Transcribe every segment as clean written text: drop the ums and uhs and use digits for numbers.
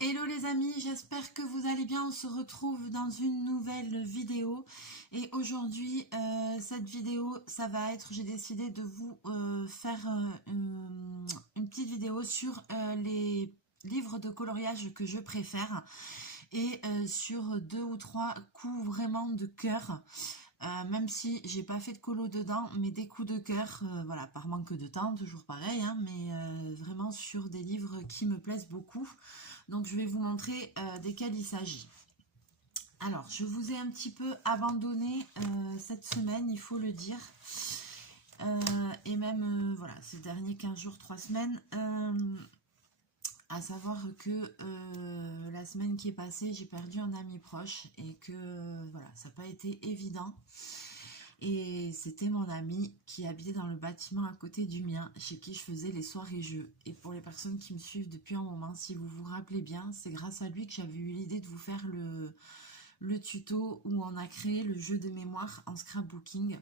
Hello les amis, j'espère que vous allez bien. On se retrouve dans une nouvelle vidéo et aujourd'hui cette vidéo ça va être, j'ai décidé de vous faire une petite vidéo sur les livres de coloriage que je préfère et sur deux ou trois coups vraiment de cœur. Même si j'ai pas fait de colo dedans, mais des coups de cœur, voilà, par manque de temps, toujours pareil, hein, mais vraiment sur des livres qui me plaisent beaucoup. Donc je vais vous montrer desquels il s'agit. Alors, je vous ai un petit peu abandonné cette semaine, il faut le dire. Et même, voilà, ces derniers 15 jours, 3 semaines. À savoir que la semaine qui est passée, j'ai perdu un ami proche et que voilà, ça n'a pas été évident. Et c'était mon ami qui habitait dans le bâtiment à côté du mien, chez qui je faisais les soirées jeux. Et pour les personnes qui me suivent depuis un moment, si vous vous rappelez bien, c'est grâce à lui que j'avais eu l'idée de vous faire le tuto où on a créé le jeu de mémoire en scrapbooking,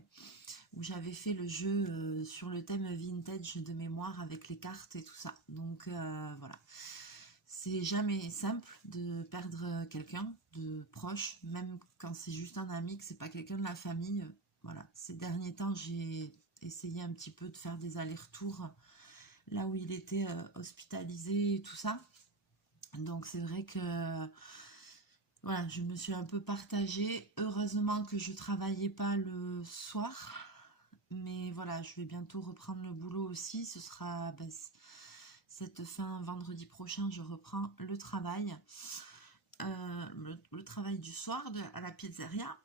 où j'avais fait le jeu sur le thème vintage de mémoire avec les cartes et tout ça. Donc voilà. C'est jamais simple de perdre quelqu'un de proche, même quand c'est juste un ami, que c'est pas quelqu'un de la famille. Voilà. Ces derniers temps, j'ai essayé un petit peu de faire des allers-retours là où il était hospitalisé et tout ça. Donc c'est vrai que voilà, je me suis un peu partagée. Heureusement que je travaillais pas le soir. Mais voilà, je vais bientôt reprendre le boulot aussi. Ce sera cette fin vendredi prochain, je reprends le travail. Le travail du soir à la pizzeria.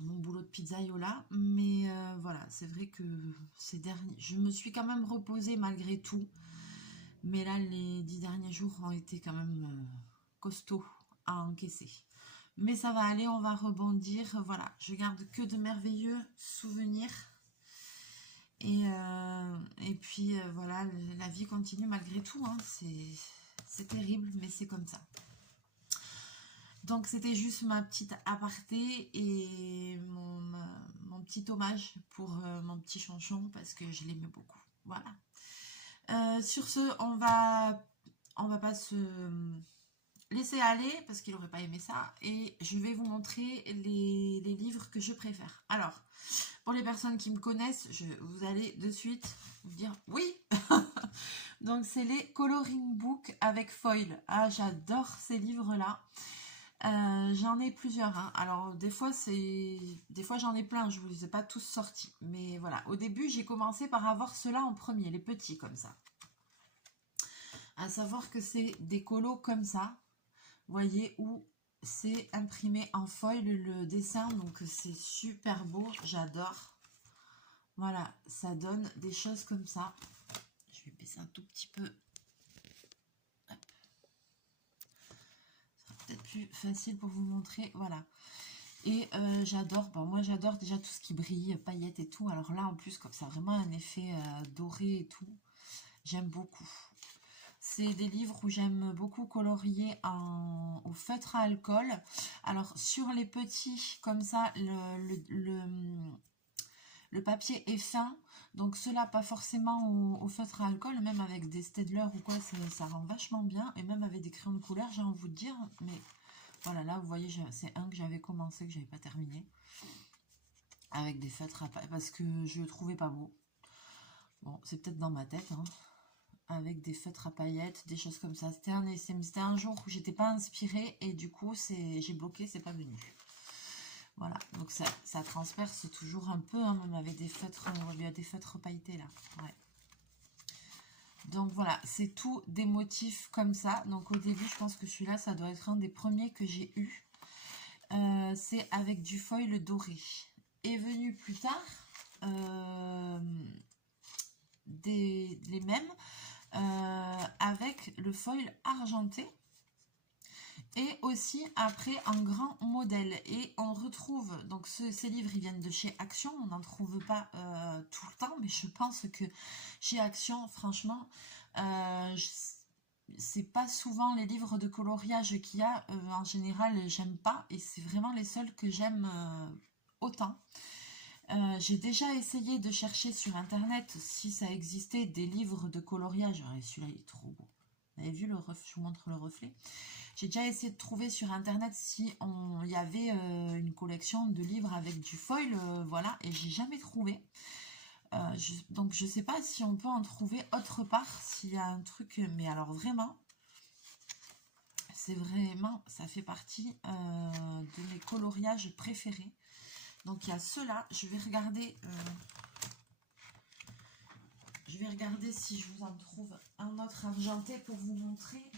Mon boulot de pizzaiola. Mais voilà, c'est vrai que ces derniers... Je me suis quand même reposée malgré tout. Mais là, les 10 derniers jours ont été quand même costauds à encaisser. Mais ça va aller, on va rebondir. Voilà, je garde que de merveilleux souvenirs. Et puis voilà, la vie continue malgré tout. Hein. C'est terrible, mais c'est comme ça. Donc c'était juste ma petite aparté et mon petit hommage pour mon petit chanchon parce que je l'aimais beaucoup. Voilà. Sur ce, on va pas se laisser aller parce qu'il n'aurait pas aimé ça et je vais vous montrer les livres que je préfère. Alors, pour les personnes qui me connaissent, vous allez de suite vous dire oui. Donc c'est les coloring book avec foil. Ah, j'adore ces livres-là. J'en ai plusieurs. Hein. Alors des fois j'en ai plein. Je vous les ai pas tous sortis. Mais voilà, au début j'ai commencé par avoir ceux-là en premier, les petits comme ça. À savoir que c'est des colos comme ça. Vous voyez où c'est imprimé en foil le dessin. Donc c'est super beau. J'adore. Voilà, ça donne des choses comme ça. Je vais baisser un tout petit peu. Hop. Ça sera peut-être plus facile pour vous montrer. Voilà. Et j'adore, moi j'adore déjà tout ce qui brille, paillettes et tout. Alors là en plus, comme ça, vraiment un effet doré et tout. J'aime beaucoup. C'est des livres où j'aime beaucoup colorier au feutre à alcool. Alors sur les petits, comme ça, le papier est fin, donc cela pas forcément au feutre à alcool, même avec des Staedtler ou quoi, ça rend vachement bien, et même avec des crayons de couleur, j'ai envie de vous dire, mais voilà, là vous voyez, c'est un que j'avais commencé, que j'avais pas terminé, avec des feutres à paillettes, parce que je le trouvais pas beau. Bon, c'est peut-être dans ma tête, hein, avec des feutres à paillettes, des choses comme ça. C'était un jour où j'étais pas inspirée, et du coup, j'ai bloqué, c'est pas venu. Voilà, donc ça transperce toujours un peu, hein, même avec des feutres, on voit bien des feutres pailletés là. Ouais. Donc voilà, c'est tout des motifs comme ça. Donc au début, je pense que celui-là, ça doit être un des premiers que j'ai eu. C'est avec du foil doré. Est venu plus tard les mêmes avec le foil argenté. Et aussi après un grand modèle. Et on retrouve, donc ces livres ils viennent de chez Action, on n'en trouve pas tout le temps, mais je pense que chez Action, franchement, c'est pas souvent les livres de coloriage qu'il y a, en général j'aime pas, et c'est vraiment les seuls que j'aime autant. J'ai déjà essayé de chercher sur internet si ça existait des livres de coloriage. Celui-là il est trop beau. Vous avez vu le reflet, je vous montre le reflet. J'ai déjà essayé de trouver sur internet si il y avait une collection de livres avec du foil, voilà, et j'ai jamais trouvé. Donc je sais pas si on peut en trouver autre part, s'il y a un truc, mais alors vraiment, c'est vraiment, ça fait partie de mes coloriages préférés. Donc il y a ceux-là, je vais regarder si je vous en trouve un autre argenté pour vous montrer.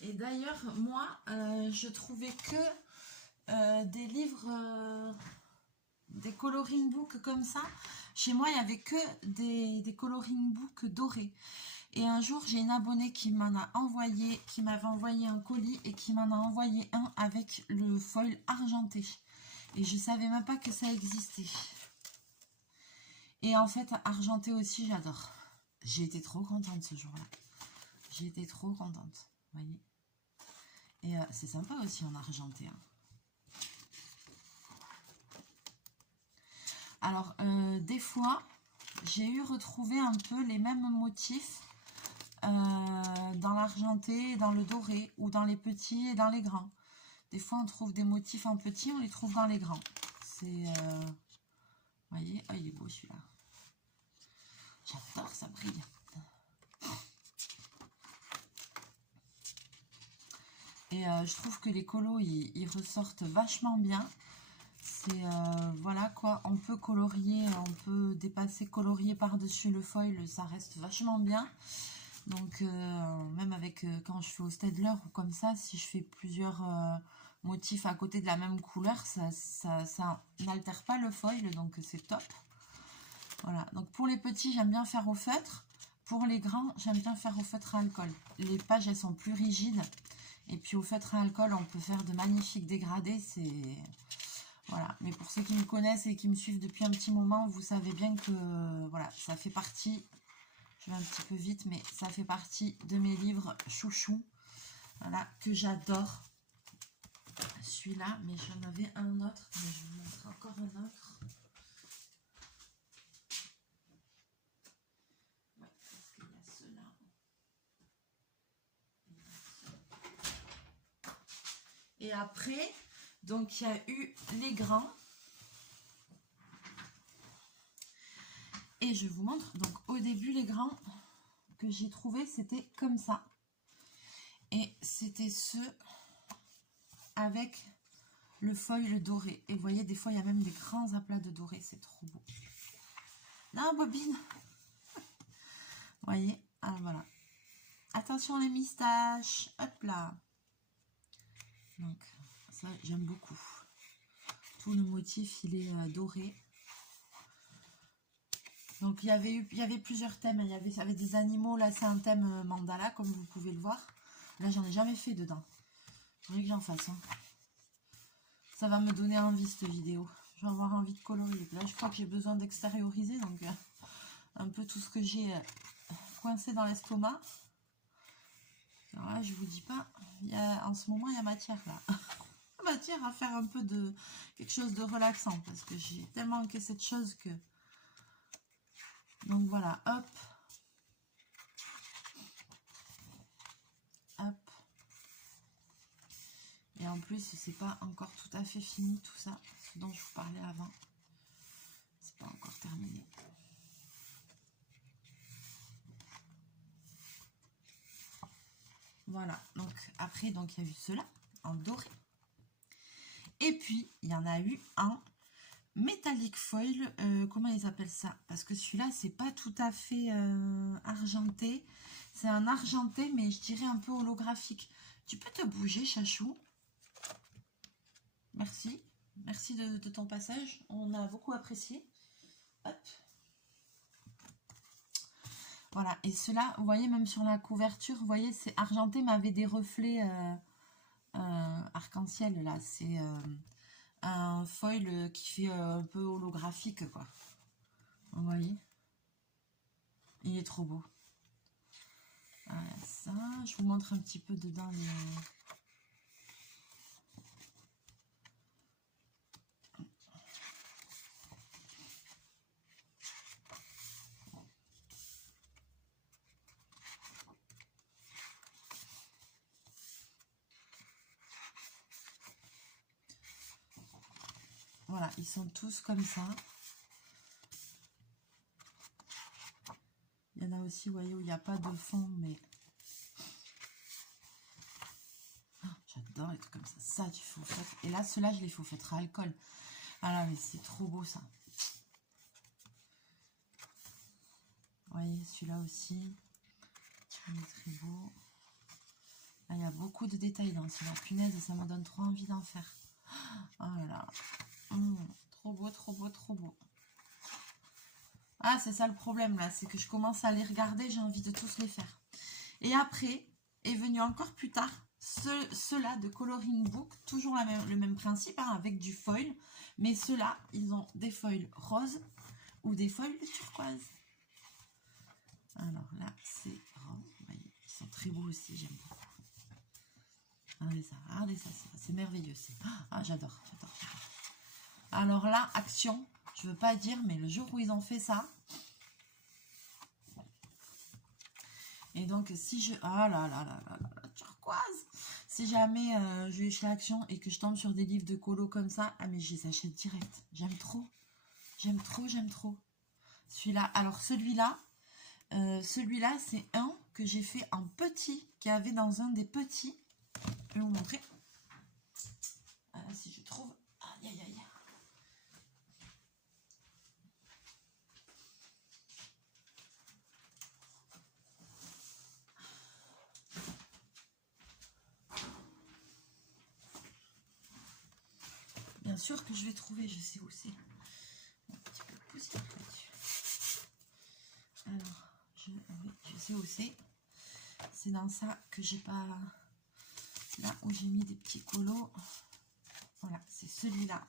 Et d'ailleurs, moi, je trouvais que des livres, des coloring books comme ça. Chez moi, il n'y avait que des coloring books dorés. Et un jour, j'ai une abonnée qui m'en a envoyé, qui m'avait envoyé un colis et qui m'en a envoyé un avec le foil argenté. Et je ne savais même pas que ça existait. Et en fait, argenté aussi, j'adore. J'ai été trop contente ce jour-là. J'ai été trop contente. Vous voyez. Et c'est sympa aussi en argenté. Hein. Alors, des fois, j'ai eu retrouvé un peu les mêmes motifs dans l'argenté et dans le doré, ou dans les petits et dans les grands. Des fois, on trouve des motifs en petit, on les trouve dans les grands. C'est... vous voyez, oh, il est beau celui-là. J'adore, ça brille. Et je trouve que les colos, ils ressortent vachement bien. C'est, voilà quoi, on peut colorier, on peut dépasser, colorier par-dessus le foil, ça reste vachement bien. Donc, même avec, quand je fais au Staedtler ou comme ça, si je fais plusieurs motifs à côté de la même couleur, ça n'altère pas le foil, donc c'est top. Voilà, donc pour les petits, j'aime bien faire au feutre. Pour les grands, j'aime bien faire au feutre à alcool. Les pages, elles sont plus rigides. Et puis au feutre à alcool, on peut faire de magnifiques dégradés. C'est... Voilà. Mais pour ceux qui me connaissent et qui me suivent depuis un petit moment, vous savez bien que voilà, ça fait partie... Je vais un petit peu vite, mais ça fait partie de mes livres chouchous. Voilà, que j'adore. Celui-là, mais j'en avais un autre. Mais je vous montre encore un autre. Ouais, parce qu'il y a ceux-là. Et après, donc il y a eu les grands. Et je vous montre, donc au début les grands que j'ai trouvé c'était comme ça. Et c'était ceux avec le foil doré. Et vous voyez, des fois il y a même des grands aplats de doré, c'est trop beau. Non, bobine. Vous voyez, ah voilà. Attention les moustaches, hop là. Donc ça j'aime beaucoup. Tout le motif il est doré. Donc il y avait plusieurs thèmes, il y avait des animaux, là c'est un thème mandala comme vous pouvez le voir. Là j'en ai jamais fait dedans. Il faudrait que j'en fasse. Hein. Ça va me donner envie cette vidéo. Je vais avoir envie de colorier. Là je crois que j'ai besoin d'extérioriser, donc un peu tout ce que j'ai coincé dans l'estomac. Alors là je vous dis pas, en ce moment il y a matière là. Matière à faire un peu de quelque chose de relaxant parce que j'ai tellement encaissé de choses que... Donc voilà, hop. Hop. Et en plus, c'est pas encore tout à fait fini tout ça, ce dont je vous parlais avant. C'est pas encore terminé. Voilà, donc après, donc il y a eu ceux-là en doré. Et puis, il y en a eu en métallique foil, comment ils appellent ça? Parce que celui-là, c'est pas tout à fait argenté. C'est un argenté, mais je dirais un peu holographique. Tu peux te bouger, chachou? Merci. Merci de ton passage. On a beaucoup apprécié. Hop. Voilà. Et cela, vous voyez, même sur la couverture, vous voyez, c'est argenté, mais avec des reflets arc-en-ciel, là. C'est un foil qui fait un peu holographique, quoi. Vous voyez? Il est trop beau. Voilà, ça, je vous montre un petit peu dedans les... Voilà, ils sont tous comme ça. Il y en a aussi, vous voyez, où il n'y a pas de fond, mais... Oh, j'adore les trucs comme ça. Ça, du faux feutre. Et là, ceux-là, je les fais au feutre à alcool. Ah là, mais c'est trop beau, ça. Vous voyez, celui-là aussi. Il est très beau. Là, il y a beaucoup de détails dans celui-là. Punaise, ça me donne trop envie d'en faire. Oh là là. Trop beau, trop beau, trop beau. Ah, c'est ça le problème, là. C'est que je commence à les regarder, j'ai envie de tous les faire. Et après, est venu encore plus tard, ceux-là de Coloring Book. Toujours le même principe, hein, avec du foil. Mais ceux-là, ils ont des foils roses ou des foils de turquoise. Alors là, c'est rose. Vous voyez, ils sont très beaux aussi, j'aime beaucoup. Regardez ça, c'est merveilleux. Ah, j'adore, j'adore. Alors là, action, je veux pas dire, mais le jour où ils ont fait ça, et donc si je... Ah là là là là là, turquoise. Si jamais je vais chez Action et que je tombe sur des livres de colo comme ça, ah mais je les achète direct. J'aime trop, j'aime trop, j'aime trop. Celui-là, alors celui-là, c'est un que j'ai fait en petit, qui avait dans un des petits. Je vais vous montrer. Si je trouve... Aïe, aïe, aïe. Bien sûr que je vais trouver, je sais où c'est. Un petit peu de poussière là-dessus. Alors, oui, je sais où c'est. C'est dans ça que j'ai pas... Là où j'ai mis des petits colos. Voilà, c'est celui-là.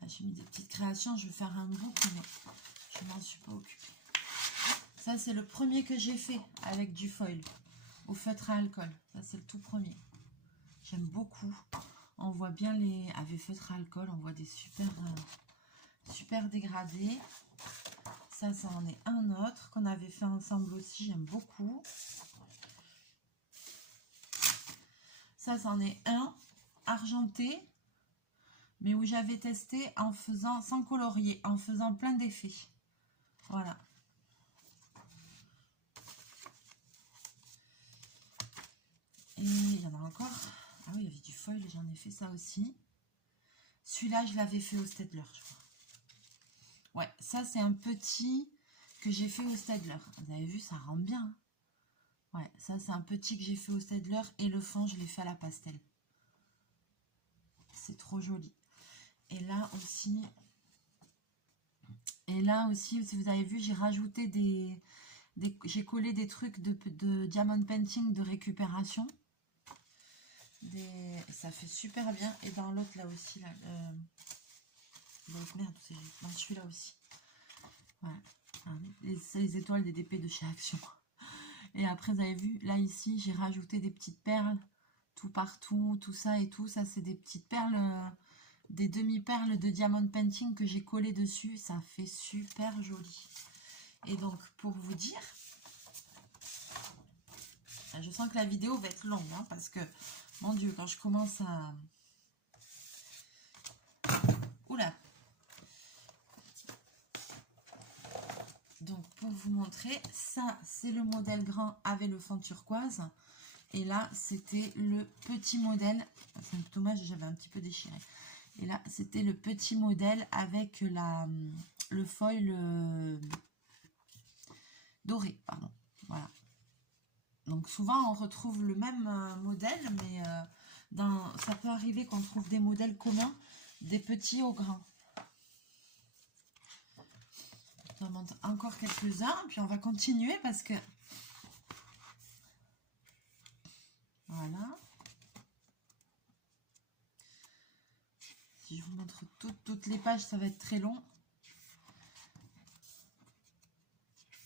Là, j'ai mis des petites créations. Je vais faire un book, mais je m'en suis pas occupée. Ça, c'est le premier que j'ai fait avec du foil au feutre à alcool. Ça, c'est le tout premier. J'aime beaucoup. On voit bien les... Avec feutre à alcool, on voit des super, super dégradés. Ça en est un autre qu'on avait fait ensemble aussi. J'aime beaucoup. Ça en est un argenté, mais où j'avais testé en faisant, sans colorier, en faisant plein d'effets. Voilà. Et il y en a encore. Ah oui, il y avait du foil, j'en ai fait ça aussi. Celui-là, je l'avais fait au Staedtler, je crois. Ouais, ça, c'est un petit que j'ai fait au Staedtler. Vous avez vu, ça rend bien. Ouais, ça, c'est un petit que j'ai fait au Staedtler. Et le fond, je l'ai fait à la pastel. C'est trop joli. Et là aussi, si vous avez vu, j'ai rajouté j'ai collé des trucs de diamond painting de récupération. Ça fait super bien. Et dans l'autre là aussi, là, merde, c'est dans celui-là aussi. Voilà. Les étoiles des DP de chez Action. Et après, vous avez vu, là ici, j'ai rajouté des petites perles tout partout, tout ça et tout. Ça, c'est des petites perles, des demi-perles de diamond painting que j'ai collé dessus. Ça fait super joli. Et donc, pour vous dire, je sens que la vidéo va être longue, hein, parce que, mon Dieu, quand je commence à... Oula! Donc, pour vous montrer, ça, c'est le modèle grand avec le fond turquoise. Et là, c'était le petit modèle. C'est dommage, j'avais un petit peu déchiré. Et là, c'était le petit modèle avec le foil doré, pardon. Voilà. Donc, souvent, on retrouve le même modèle, mais ça peut arriver qu'on trouve des modèles communs, des petits au grand. On va monter encore quelques-uns, puis on va continuer parce que... Voilà. Si je vous montre toutes les pages, ça va être très long.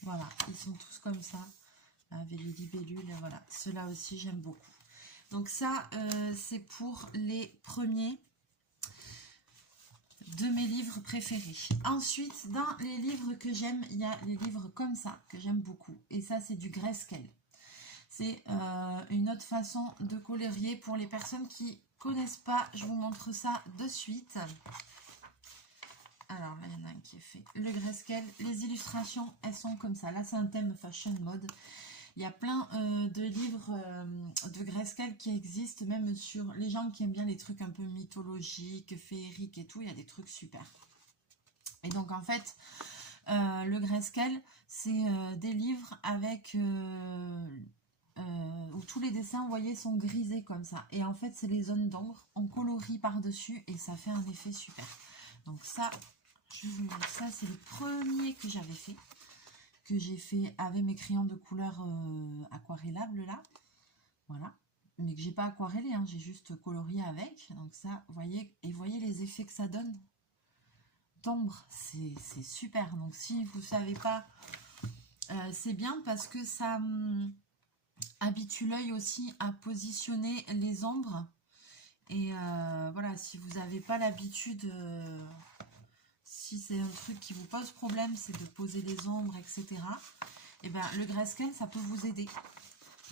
Voilà, ils sont tous comme ça. Avec les libellules, voilà. Ceux-là aussi, j'aime beaucoup. Donc ça, c'est pour les premiers de mes livres préférés. Ensuite, dans les livres que j'aime, il y a les livres comme ça, que j'aime beaucoup. Et ça, c'est du Grayscale. C'est une autre façon de colorier pour les personnes qui connaissent pas. Je vous montre ça de suite. Alors là, il y en a un qui est fait. Le Grayscale, les illustrations, elles sont comme ça. Là, c'est un thème fashion mode. Il y a plein de livres de Grayscale qui existent, même sur les gens qui aiment bien les trucs un peu mythologiques, féeriques et tout. Il y a des trucs super. Et donc, en fait, le Grayscale, c'est des livres avec... où tous les dessins, vous voyez, sont grisés comme ça. Et en fait, c'est les zones d'ombre. On colorie par-dessus et ça fait un effet super. Donc ça, je vous montre ça. C'est le premier que j'avais fait. Que j'ai fait avec mes crayons de couleur aquarellables là. Voilà. Mais que j'ai pas aquarellé, hein, j'ai juste colorié avec. Donc ça, vous voyez, et vous voyez les effets que ça donne d'ombre. C'est super. Donc si vous savez pas, c'est bien parce que ça... habitue l'œil aussi à positionner les ombres et voilà, si vous n'avez pas l'habitude, si c'est un truc qui vous pose problème, c'est de poser les ombres, etc. Et bien le Grayscale, ça peut vous aider.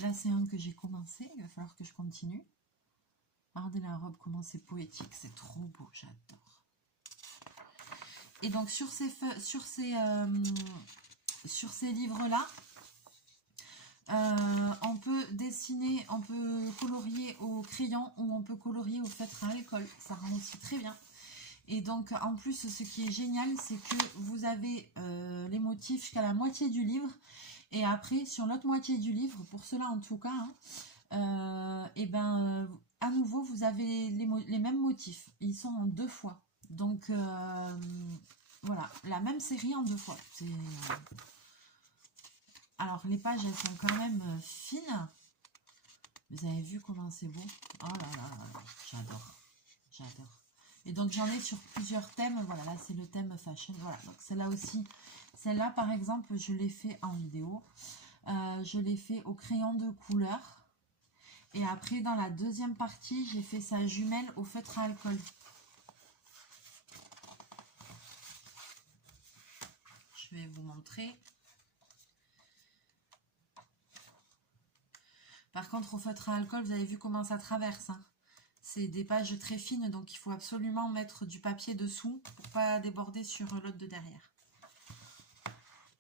Là c'est un que j'ai commencé, il va falloir que je continue. Regardez la robe, comment c'est poétique, c'est trop beau, j'adore. Et donc sur ces livres là, on peut dessiner, on peut colorier au crayon ou on peut colorier au feutre à alcool. Ça rend aussi très bien. Et donc en plus, ce qui est génial, c'est que vous avez les motifs jusqu'à la moitié du livre. Et après, sur l'autre moitié du livre, pour cela en tout cas, hein, à nouveau, vous avez les mêmes motifs. Ils sont en 2 fois. Donc voilà, la même série en 2 fois. C'est... Alors, les pages, elles sont quand même fines. Vous avez vu comment c'est beau? Oh là là, j'adore. J'adore. Et donc, j'en ai sur plusieurs thèmes. Voilà, là, c'est le thème fashion. Voilà, donc celle-là aussi. Celle-là, par exemple, je l'ai fait en vidéo. Je l'ai fait au crayon de couleur. Et après, dans la deuxième partie, j'ai fait sa jumelle au feutre à alcool. Je vais vous montrer. Par contre, au feutre à alcool, vous avez vu comment ça traverse. Hein. C'est des pages très fines, donc il faut absolument mettre du papier dessous pour pas déborder sur l'autre de derrière.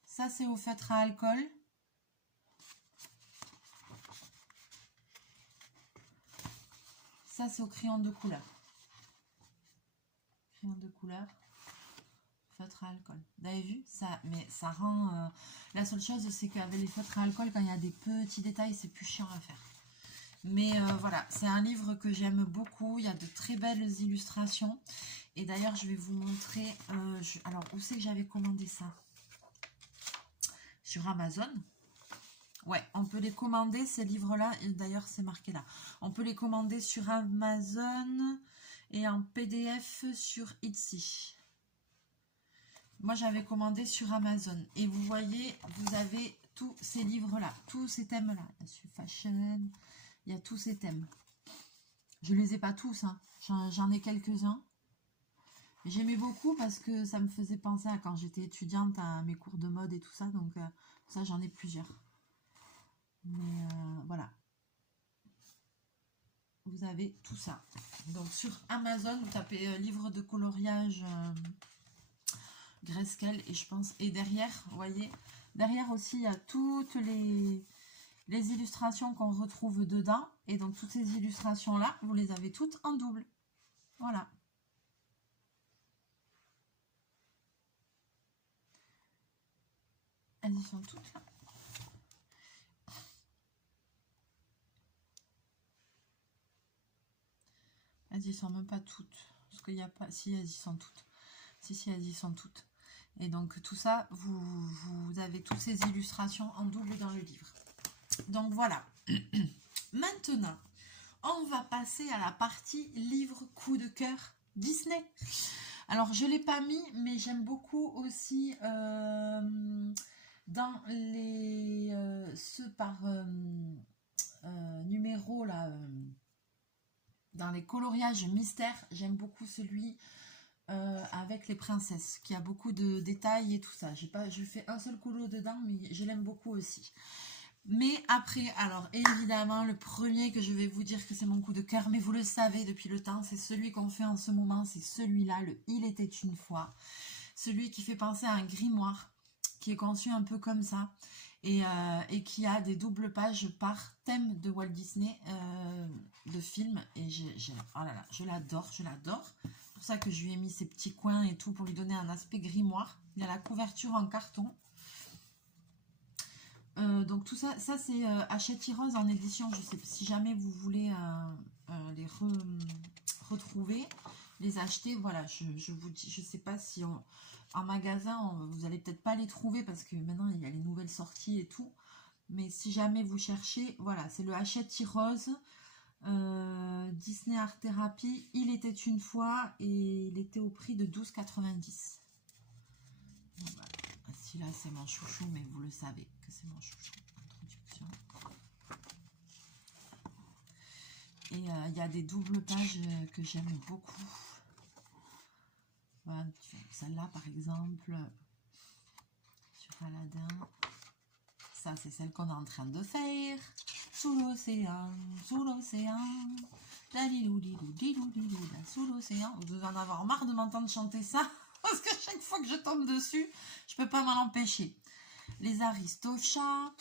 Ça, c'est au feutre à alcool. Ça, c'est au crayon de couleur. Crayon de couleur. Feutre à alcool. Vous avez vu ça? Mais ça rend... la seule chose, c'est qu'avec les feutres à alcool, quand il y a des petits détails, c'est plus chiant à faire. Mais voilà, c'est un livre que j'aime beaucoup. Il y a de très belles illustrations. Et d'ailleurs, je vais vous montrer... alors, où c'est que j'avais commandé ça? Sur Amazon. Ouais, on peut les commander, ces livres-là. D'ailleurs, c'est marqué là. On peut les commander sur Amazon et en PDF sur Etsy. Moi, j'avais commandé sur Amazon. Et vous voyez, vous avez tous ces livres-là, tous ces thèmes-là. Il y a sur Fashion, il y a tous ces thèmes. Je ne les ai pas tous, hein. J'en ai quelques-uns. J'aimais beaucoup parce que ça me faisait penser à quand j'étais étudiante, à mes cours de mode et tout ça. Donc, ça, j'en ai plusieurs. Mais voilà. Vous avez tout ça. Donc, sur Amazon, vous tapez livre de coloriage... Grayscale et je pense, et derrière, vous voyez, derrière aussi il y a toutes les illustrations qu'on retrouve dedans, et donc toutes ces illustrations là, vous les avez toutes en double, voilà. Elles y sont toutes là. Elles y sont même pas toutes, parce qu'il n'y a pas, si elles y sont toutes, si elles y sont toutes. Et donc tout ça, vous avez toutes ces illustrations en double dans le livre. Donc voilà. Maintenant, on va passer à la partie livre coup de cœur Disney. Alors, je ne l'ai pas mis, mais j'aime beaucoup aussi dans les ceux par numéro, là, dans les coloriages mystères, j'aime beaucoup celui avec les princesses, qui a beaucoup de détails et tout ça. Je fais un seul colo dedans, mais je l'aime beaucoup aussi. Mais après, alors évidemment, le premier que je vais vous dire que c'est mon coup de cœur, mais vous le savez depuis le temps, c'est celui qu'on fait en ce moment, c'est celui-là, le Il était une fois. Celui qui fait penser à un grimoire, qui est conçu un peu comme ça, et qui a des doubles pages par thème de Walt Disney, de film. Et oh là là, je l'adore, je l'adore. C'est pour ça que je lui ai mis ces petits coins et tout, pour lui donner un aspect grimoire. Il y a la couverture en carton. Donc tout ça, c'est Hachette Rose en édition. Je sais, si jamais vous voulez les retrouver, les acheter, voilà, je vous dis, je sais pas si en magasin, vous allez peut-être pas les trouver parce que maintenant il y a les nouvelles sorties et tout. Mais si jamais vous cherchez, voilà, c'est le Hachette Rose, Disney Art Therapy. Il était une fois et il était au prix de 12,90. Bon, voilà. Celui-là, c'est mon chouchou, mais vous le savez que c'est mon chouchou. Introduction. Et il y a des doubles pages que j'aime beaucoup. Voilà, celle-là, par exemple, sur Aladdin. Ça, c'est celle qu'on est en train de faire. Sous l'océan, sous l'océan. Sous l'océan. Vous devez en avoir marre de m'entendre chanter ça. Parce que chaque fois que je tombe dessus, je peux pas m'en empêcher. Les Aristochats.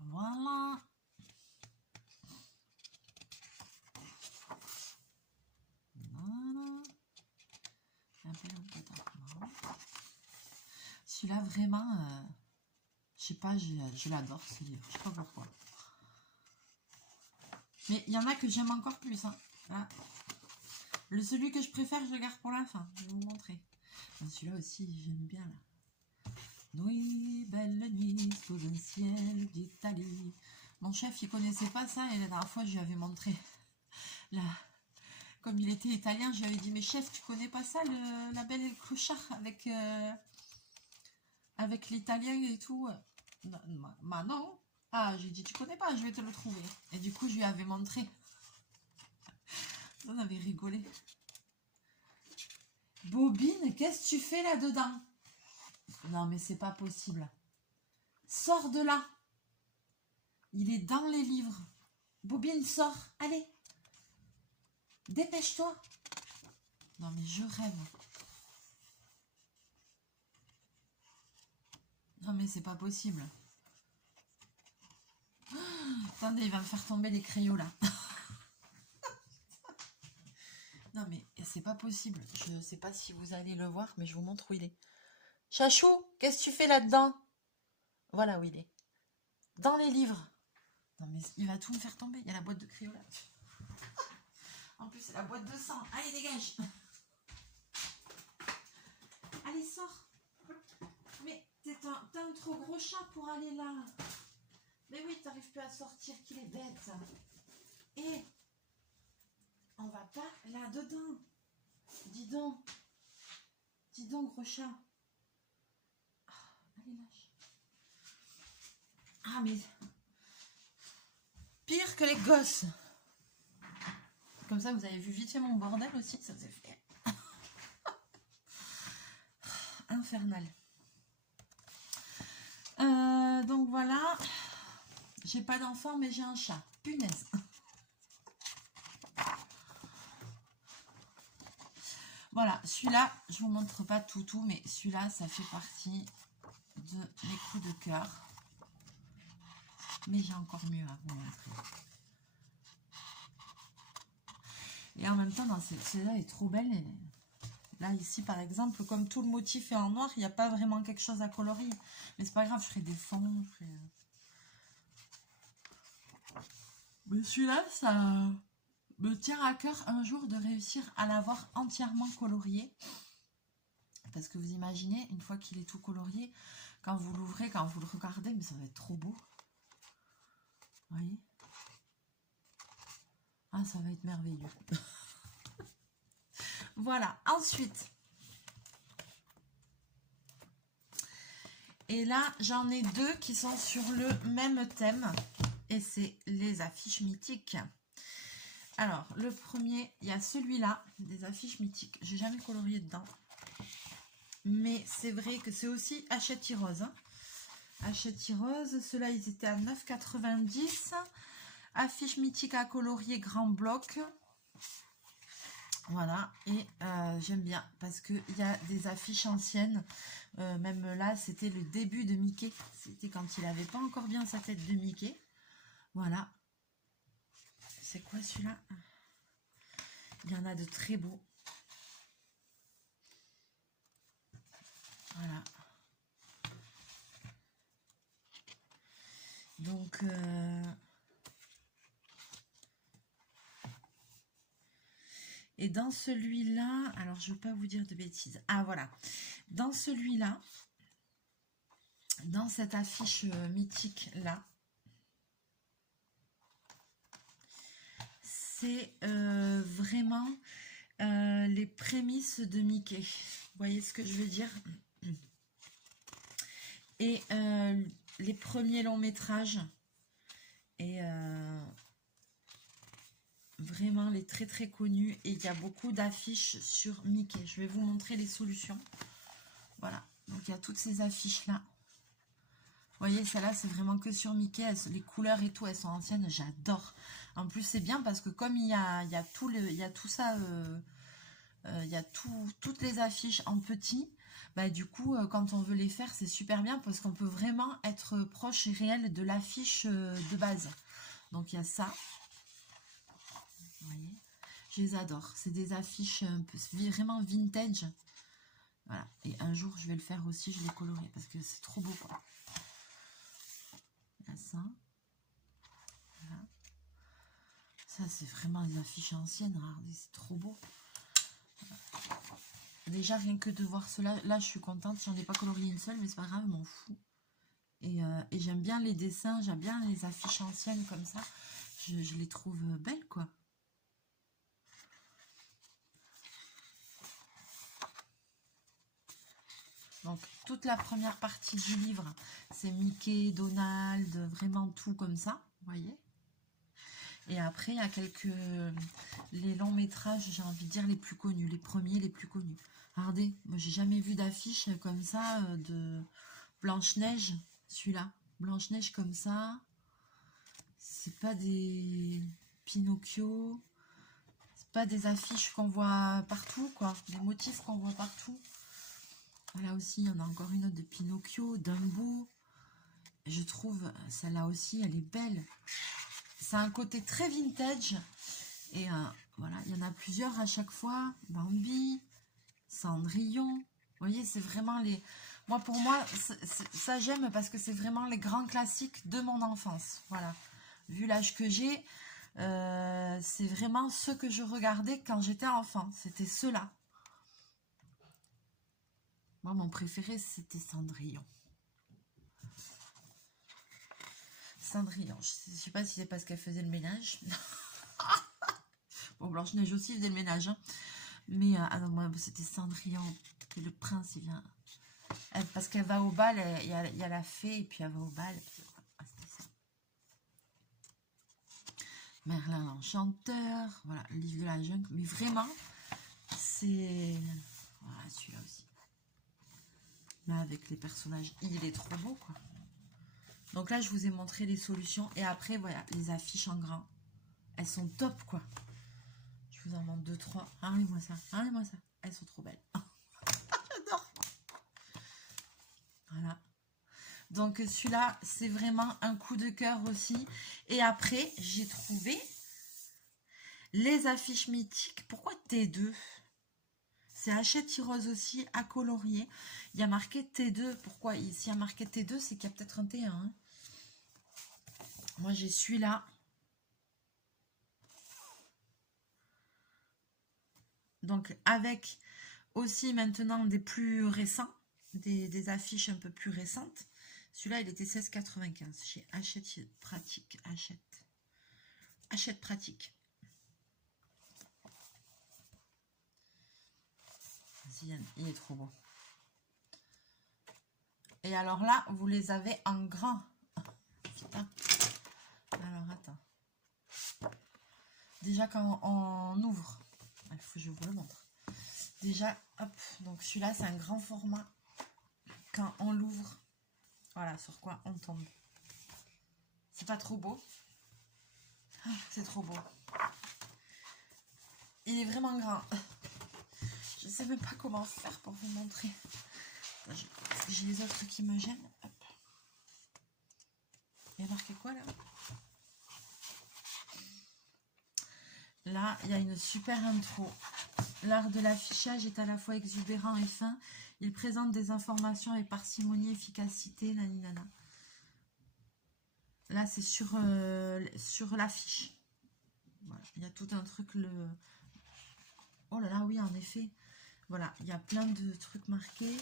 Voilà. Voilà. Celui-là, vraiment, je sais pas, je l'adore ce livre. Je sais pas pourquoi. Mais il y en a que j'aime encore plus. Hein. Là. Celui que je préfère, je le garde pour la fin. Je vais vous montrer. Celui-là aussi, j'aime bien. Là. Nuit, belle nuit, sous un ciel d'Italie. Mon chef, il connaissait pas ça et la dernière fois, je lui avais montré. Là, comme il était italien, je lui avais dit, mais chef, tu connais pas ça, La Belle et le Clochard, avec l'italien et tout? Bah non. Ah, j'ai dit, tu connais pas, je vais te le trouver. Et du coup, je lui avais montré. On avait rigolé. Bobine, qu'est-ce que tu fais là-dedans? Non, mais c'est pas possible. Sors de là. Il est dans les livres. Bobine, sors. Allez. Dépêche-toi. Non, mais je rêve. Non, mais c'est pas possible. Oh, attendez, il va me faire tomber les crayons, là. Non, mais c'est pas possible. Je sais pas si vous allez le voir, mais je vous montre où il est. Chachou, qu'est-ce que tu fais là-dedans? Voilà où il est. Dans les livres. Non, mais il va tout me faire tomber. Il y a la boîte de Crayola. En plus, c'est la boîte de sang. Allez, dégage. Allez, sors. Mais t'es un trop gros chat pour aller là. Mais oui, t'arrives plus à sortir, qu'il est bête. Et on va pas là-dedans. Dis donc. Dis donc, gros chat. Allez, lâche. Ah, mais... Pire que les gosses. Comme ça, vous avez vu vite fait mon bordel aussi. Ça s'est fait. Infernal. Donc voilà. J'ai pas d'enfant, mais j'ai un chat. Punaise. Voilà, celui-là, je vous montre pas tout, mais celui-là, ça fait partie de mes coups de cœur. Mais j'ai encore mieux à vous montrer. Et en même temps, celle-là est trop belle. Là, ici, par exemple, comme tout le motif est en noir, il n'y a pas vraiment quelque chose à colorier. Mais c'est pas grave, je ferai des fonds. Mais celui-là, ça me tient à cœur un jour de réussir à l'avoir entièrement colorié. Parce que vous imaginez, une fois qu'il est tout colorié, quand vous l'ouvrez, quand vous le regardez, mais ça va être trop beau. Vous voyez? Ah, ça va être merveilleux. Voilà, ensuite. Et là, j'en ai deux qui sont sur le même thème. Et c'est les affiches mythiques. Alors, le premier, il y a celui-là, des affiches mythiques. J'ai jamais colorié dedans. Mais c'est vrai que c'est aussi Hachette Rose. Hein. Hachette Rose, ceux-là, ils étaient à 9,90 €. Affiches mythiques à colorier grand bloc. Voilà, et j'aime bien parce qu'il y a des affiches anciennes. Même là, c'était le début de Mickey. C'était quand il n'avait pas encore bien sa tête de Mickey. Voilà. C'est quoi celui-là? Il y en a de très beaux. Voilà. Donc, et dans celui-là, alors je ne veux pas vous dire de bêtises. Ah, voilà. Dans celui-là, dans cette affiche mythique-là, c'est vraiment les prémices de Mickey. Vous voyez ce que je veux dire? Et les premiers longs métrages. Et vraiment les très très connus. Et il y a beaucoup d'affiches sur Mickey. Je vais vous montrer les solutions. Voilà. Donc il y a toutes ces affiches-là. Vous voyez, celle-là, c'est vraiment que sur Mickey. Les couleurs et tout, elles sont anciennes. J'adore. En plus, c'est bien parce que comme il y a tout ça, il y a toutes les affiches en petit, bah, du coup, quand on veut les faire, c'est super bien parce qu'on peut vraiment être proche et réel de l'affiche de base. Donc, il y a ça. Vous voyez, je les adore. C'est des affiches un peu, vraiment vintage. Voilà. Et un jour, je vais le faire aussi. Je vais colorer parce que c'est trop beau, quoi. Il y a ça. Voilà. Ça, c'est vraiment des affiches anciennes. Regardez, c'est trop beau. Voilà. Déjà, rien que de voir cela, là, je suis contente. J'en ai pas colorié une seule, mais c'est pas grave, je m'en fous. Et j'aime bien les dessins, j'aime bien les affiches anciennes comme ça. Je les trouve belles, quoi. Donc, toute la première partie du livre, c'est Mickey, Donald, vraiment tout comme ça, vous voyez. Et après, il y a les longs métrages, j'ai envie de dire les plus connus, les premiers, les plus connus. Regardez, moi, j'ai jamais vu d'affiche comme ça de Blanche-Neige, celui-là. Blanche-Neige comme ça. C'est pas des Pinocchio. C'est pas des affiches qu'on voit partout, quoi. Des motifs qu'on voit partout. Là aussi, il y en a encore une autre de Pinocchio, Dumbo. Je trouve, celle-là aussi, elle est belle. C'est un côté très vintage. Et voilà, il y en a plusieurs à chaque fois. Bambi, Cendrillon. Vous voyez, c'est vraiment les... Moi, pour moi, ça j'aime parce que c'est vraiment les grands classiques de mon enfance. Voilà. Vu l'âge que j'ai, c'est vraiment ceux que je regardais quand j'étais enfant. C'était ceux-là. Moi, mon préféré, c'était Cendrillon. Cendrillon, je ne sais pas si c'est parce qu'elle faisait le ménage. Bon, Blanche-Neige aussi faisait le ménage. Hein. Mais, ah non, moi, c'était Cendrillon. Et le prince, il vient... parce qu'elle va au bal, il y a la fée, et puis elle va au bal. Merlin l'Enchanteur, voilà, le livre de la jungle. Mais vraiment, c'est... Voilà, celui-là aussi. Là, avec les personnages, il est trop beau, quoi. Donc là, je vous ai montré les solutions. Et après, voilà, les affiches en grand. Elles sont top, quoi. Je vous en montre 2, 3. Regardez-moi ça. Regardez-moi ça. Elles sont trop belles. J'adore. Voilà. Donc celui-là, c'est vraiment un coup de cœur aussi. Et après, j'ai trouvé les affiches mythiques. Pourquoi T2? C'est Hachette Rose aussi, à colorier. Il y a marqué T2. Pourquoi ici il y a marqué T2? C'est qu'il y a peut-être un T1. Hein. Moi, j'ai celui-là. Donc, avec aussi maintenant des plus récents, des affiches un peu plus récentes. Celui-là, il était 16,95 chez Hachette Pratique. Hachette Pratique. il est trop beau. Et alors là, vous les avez en grand. Putain. Alors, attends. Déjà, quand on ouvre, il faut que je vous le montre. Déjà, hop, donc celui-là, c'est un grand format. Quand on l'ouvre, voilà sur quoi on tombe. C'est pas trop beau. Ah, c'est trop beau. Il est vraiment grand. Je sais même pas comment faire pour vous montrer. J'ai les autres qui me gênent. Hop. Il y a marqué quoi là? Là, il y a une super intro. L'art de l'affichage est à la fois exubérant et fin. Il présente des informations avec parcimonie, efficacité, naninana. Là, c'est sur l'affiche. Voilà, il y a tout un truc. Oh là là, oui, en effet. Voilà, il y a plein de trucs marqués.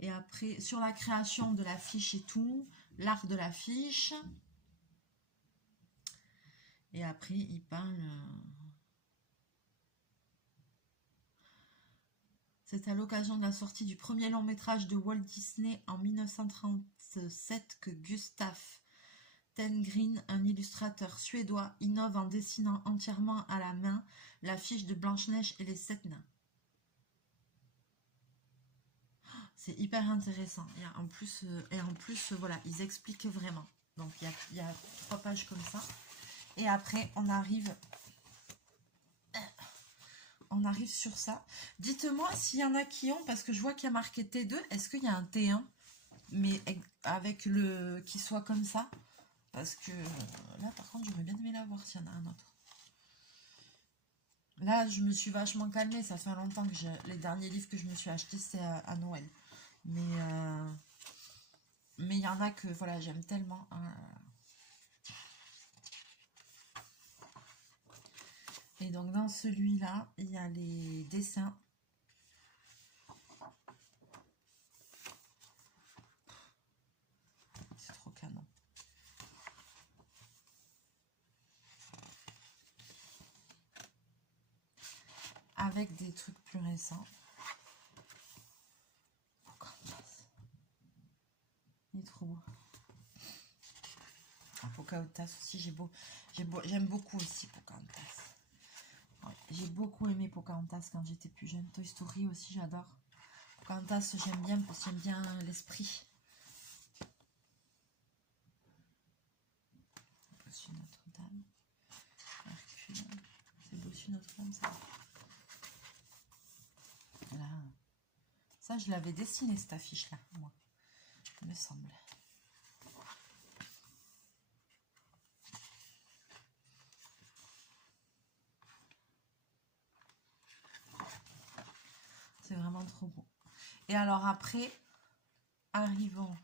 Et après, sur la création de l'affiche et tout, l'art de l'affiche. Et après, il parle... C'est à l'occasion de la sortie du premier long métrage de Walt Disney en 1937 que Gustav Tengreen, un illustrateur suédois, innove en dessinant entièrement à la main l'affiche de Blanche-Neige et les 7 nains. C'est hyper intéressant. Et en plus, voilà, ils expliquent vraiment. Donc, il y a 3 pages comme ça. Et après, on arrive sur ça. Dites-moi s'il y en a qui ont, parce que je vois qu'il y a marqué T2. Est-ce qu'il y a un T1, mais avec le qui soit comme ça? Parce que là, par contre, j'aurais bien aimé la voir s'il y en a un autre. Là, je me suis vachement calmée. Ça fait longtemps que les derniers livres que je me suis achetés, c'est à Noël. Mais il y en a que, voilà, j'aime tellement. Et donc, dans celui-là, il y a les dessins. C'est trop canon. Avec des trucs plus récents. Il est trop beau. Pocahontas aussi, j'aime beaucoup aussi Pocahontas. Ouais, j'ai beaucoup aimé Pocahontas quand j'étais plus jeune. Toy Story aussi, j'adore. Pocahontas, j'aime bien parce que j'aime bien l'esprit. Bossu Notre-Dame. Hercule. C'est Bossu Notre-Dame, ça. Là. Ça, je l'avais dessiné, cette affiche-là, moi. Il me semble. C'est vraiment trop beau. Et alors après, arrivons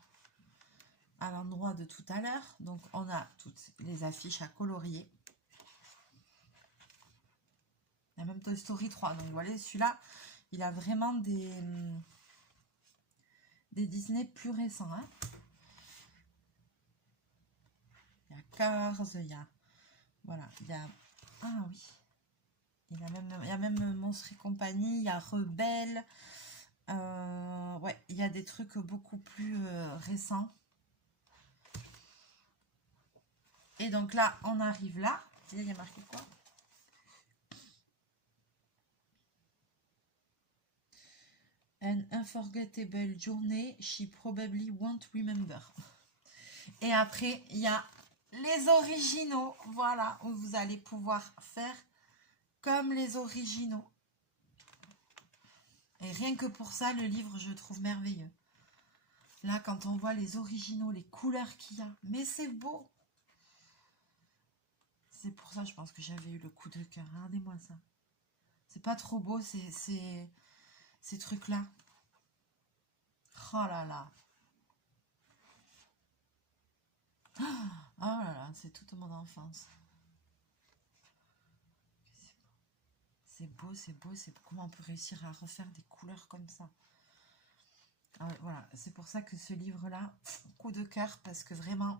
à l'endroit de tout à l'heure. Donc, on a toutes les affiches à colorier. Il y a même Toy Story 3. Donc, vous voyez, celui-là, il a vraiment des Disney plus récents. Hein. Il y a Cars, il y a... Voilà, il y a... Ah oui. Il y a même Monstres et compagnie, il y a Rebelle. Ouais, il y a des trucs beaucoup plus récents. Et donc là, on arrive là. Il y a marqué quoi? An unforgettable journey she probably won't remember. Et après, il y a les originaux. Voilà, où vous allez pouvoir faire comme les originaux. Et rien que pour ça, le livre, je le trouve merveilleux. Là, quand on voit les originaux, les couleurs qu'il y a, mais c'est beau. C'est pour ça, je pense que j'avais eu le coup de cœur. Regardez-moi ça. C'est pas trop beau, ces trucs-là. Oh là là. Oh là là, c'est toute mon enfance. C'est beau, c'est beau, c'est beau. Comment on peut réussir à refaire des couleurs comme ça? Voilà, c'est pour ça que ce livre-là, coup de cœur, parce que vraiment,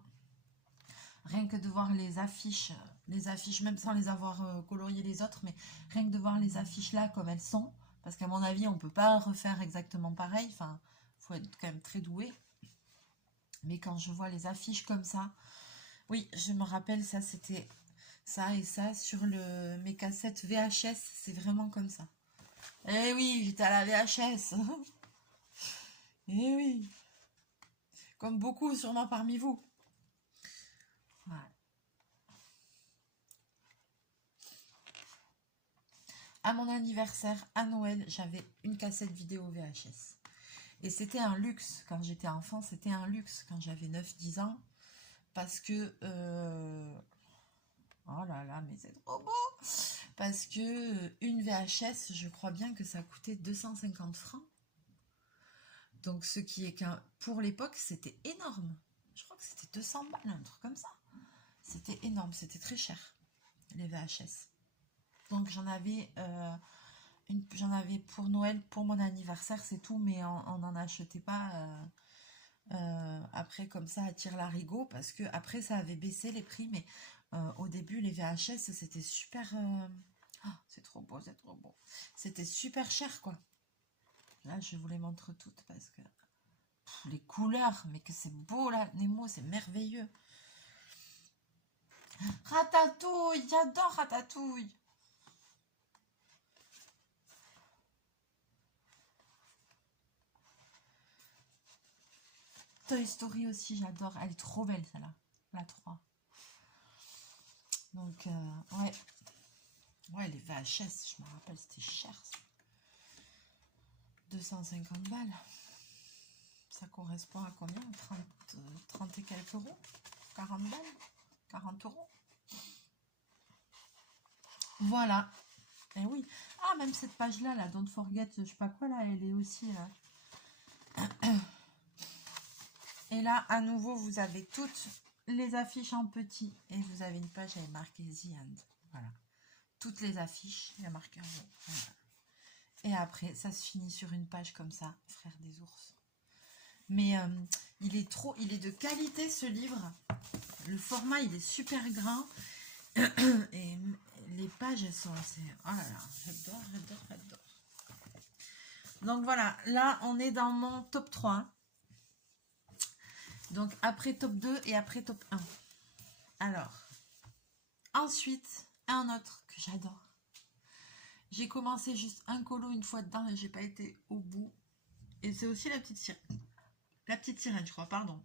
rien que de voir les affiches, même sans les avoir coloriées les autres, mais rien que de voir les affiches là comme elles sont, Parce qu'à mon avis, on peut pas refaire exactement pareil. Enfin, faut être quand même très doué. Mais quand je vois les affiches comme ça, oui, je me rappelle, ça c'était ça et ça sur mes cassettes VHS, c'est vraiment comme ça. Eh oui, j'étais à la VHS. Eh oui, comme beaucoup sûrement parmi vous. Voilà. À mon anniversaire, à Noël, j'avais une cassette vidéo VHS. Et c'était un luxe. Quand j'étais enfant, c'était un luxe. Quand j'avais 9-10 ans. Parce que... oh là là, mais c'est trop beau. Parce que une VHS, je crois bien que ça coûtait 250 francs. Donc ce qui est qu'un... Pour l'époque, c'était énorme. Je crois que c'était 200 balles, un truc comme ça. C'était énorme, c'était très cher, les VHS. Donc j'en avais pour Noël, pour mon anniversaire, c'est tout, mais on n'en achetait pas après comme ça à tire-larigot, parce que après ça avait baissé les prix, mais au début les VHS c'était super... oh, c'est trop beau, c'est trop beau. C'était super cher quoi. Là je vous les montre toutes parce que les couleurs, mais que c'est beau là, Nemo, c'est merveilleux. Ratatouille, j'adore Ratatouille. Toy Story aussi, j'adore. Elle est trop belle, celle-là. La 3. Donc, ouais. Ouais, les VHS, je me rappelle, c'était cher. Ça. 250 balles. Ça correspond à combien 30 et quelques euros 40 balles 40 euros. Voilà. Et oui. Ah, même cette page-là, là, Don't Forget, je sais pas quoi, là, elle est aussi... Et là, à nouveau, vous avez toutes les affiches en petit. Et vous avez une page avec marqué The End. Voilà. Toutes les affiches, il y a marqué en haut. Voilà. Et après, ça se finit sur une page comme ça, Frère des ours. Mais il est de qualité ce livre. Le format, il est super grand. Et les pages, elles sont... Oh là là, j'adore, j'adore, j'adore. Donc voilà, là, on est dans mon top 3. Donc après top 2 et après top 1. Alors, ensuite, un autre que j'adore. J'ai commencé juste un colo une fois dedans et j'ai pas été au bout. Et c'est aussi la petite sirène. La petite sirène, je crois, pardon.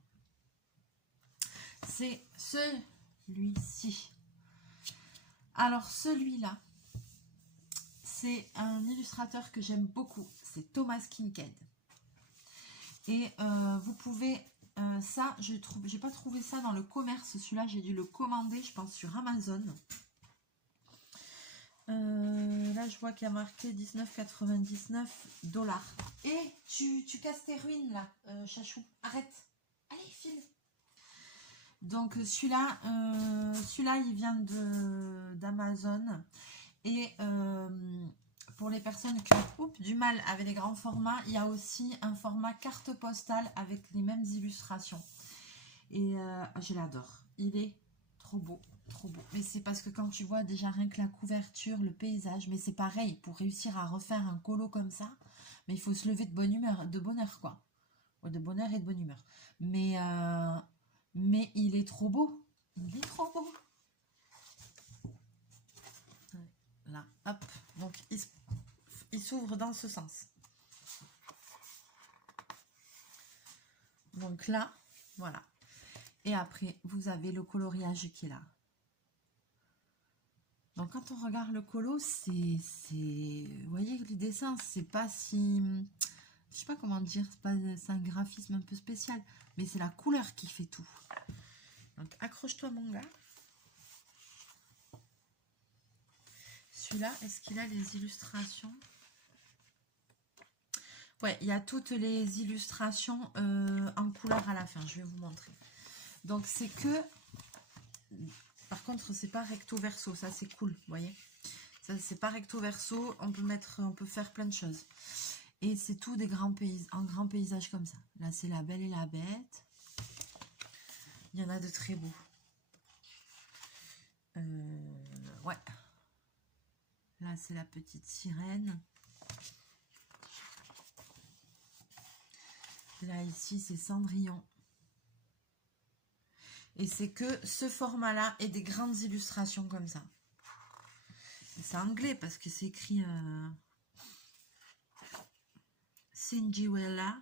C'est celui-ci. Alors celui-là, c'est un illustrateur que j'aime beaucoup. C'est Thomas Kinkade. Et vous pouvez... ça, j'ai pas trouvé ça dans le commerce. Celui-là, j'ai dû le commander, je pense, sur Amazon. Là, je vois qu'il y a marqué 19,99 $. Et tu casses tes ruines, là, Chachou. Arrête. Allez, file. Donc, celui-là, il vient d'Amazon. Et pour les personnes qui ont du mal avec les grands formats, il y a aussi un format carte postale avec les mêmes illustrations. Et je l'adore. Il est trop beau, trop beau. Mais c'est parce que quand tu vois déjà rien que la couverture, le paysage, mais c'est pareil, pour réussir à refaire un colo comme ça, mais il faut se lever de bonne humeur, de bonheur quoi. De bonheur et de bonne humeur. Mais il est trop beau. Il est trop beau. Là, hop. Donc, il s'ouvre dans ce sens. Donc là, voilà. Et après, vous avez le coloriage qui est là. Donc, quand on regarde le colo, c'est... Vous voyez, les dessins, c'est pas si... Je sais pas comment dire, c'est un graphisme un peu spécial. Mais c'est la couleur qui fait tout. Donc, accroche-toi, mon gars. Celui-là, est-ce qu'il a les illustrations? Ouais, il y a toutes les illustrations en couleur à la fin. Je vais vous montrer. Donc, c'est que... Par contre, c'est pas recto verso. Ça, c'est cool, vous voyez. Ça, c'est pas recto verso. On peut faire plein de choses. Et c'est tout des grands en grand paysage comme ça. Là, c'est la Belle et la Bête. Il y en a de très beaux. Ouais. Là, c'est la petite sirène. Là, ici, c'est Cendrillon. Et c'est que ce format-là et des grandes illustrations comme ça. C'est anglais parce que c'est écrit Cinderella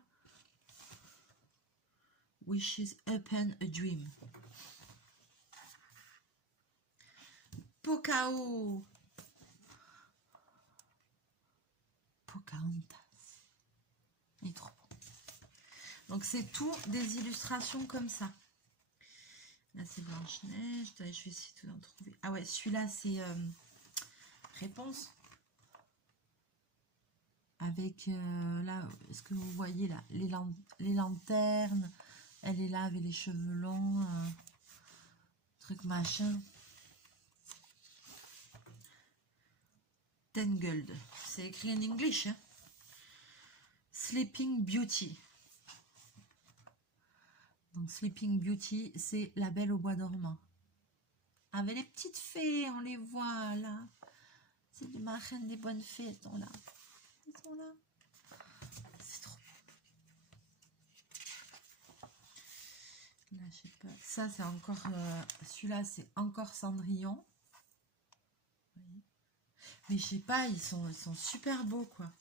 wishes upon a dream. Pocahontas. Il est trop beau. Donc c'est tout des illustrations comme ça. Là c'est Blanche-Neige. Je vais essayer de en trouver. Ah ouais, celui-là c'est Réponse. Avec là, est-ce que vous voyez là les lanternes. Elle est là avec les cheveux longs. Truc machin. Tangled. C'est écrit en English. Hein. Sleeping Beauty. Donc Sleeping Beauty, c'est la Belle au bois dormant. Avec les petites fées, on les voit là. C'est du marraine des bonnes fées, elles sont là. Elles sont là. C'est trop beau. Là, je sais pas. Ça, c'est encore... celui-là, c'est encore Cendrillon. Mais je sais pas, ils sont super beaux, quoi.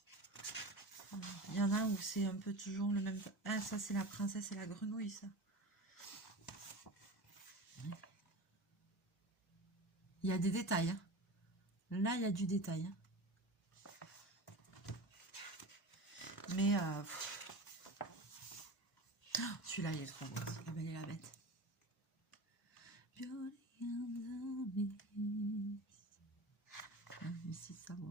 Il y en a où c'est un peu toujours le même... Ah, ça, c'est la princesse et la grenouille, ça. Il y a des détails. Hein. Là, il y a du détail. Hein. Mais... Oh, celui-là, il est trop beau. La Belle et la Bête. Ici, ça va.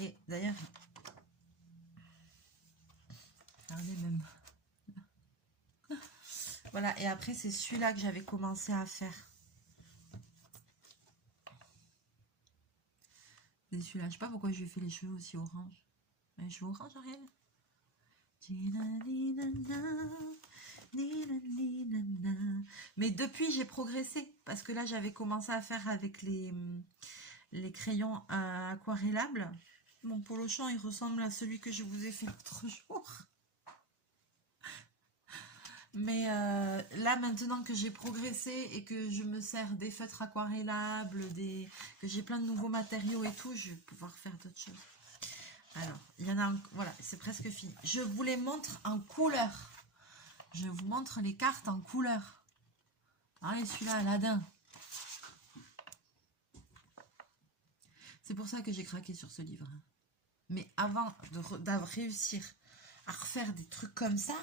Et d'ailleurs, regardez même. Voilà, et après, c'est celui-là que j'avais commencé à faire. C'est celui-là. Je sais pas pourquoi je lui ai fait les cheveux aussi orange. Les cheveux orange, Ariel. Mais depuis, j'ai progressé. Parce que là, j'avais commencé à faire avec les crayons aquarellables. Mon polochon, il ressemble à celui que je vous ai fait l'autre jour. Mais là, maintenant que j'ai progressé et que je me sers des feutres aquarellables, que j'ai plein de nouveaux matériaux et tout, je vais pouvoir faire d'autres choses. Alors, il y en a, voilà, c'est presque fini. Je vous les montre en couleur. Je vous montre les cartes en couleur. Allez, celui-là, Aladdin. C'est pour ça que j'ai craqué sur ce livre. Mais avant de réussir à refaire des trucs comme ça,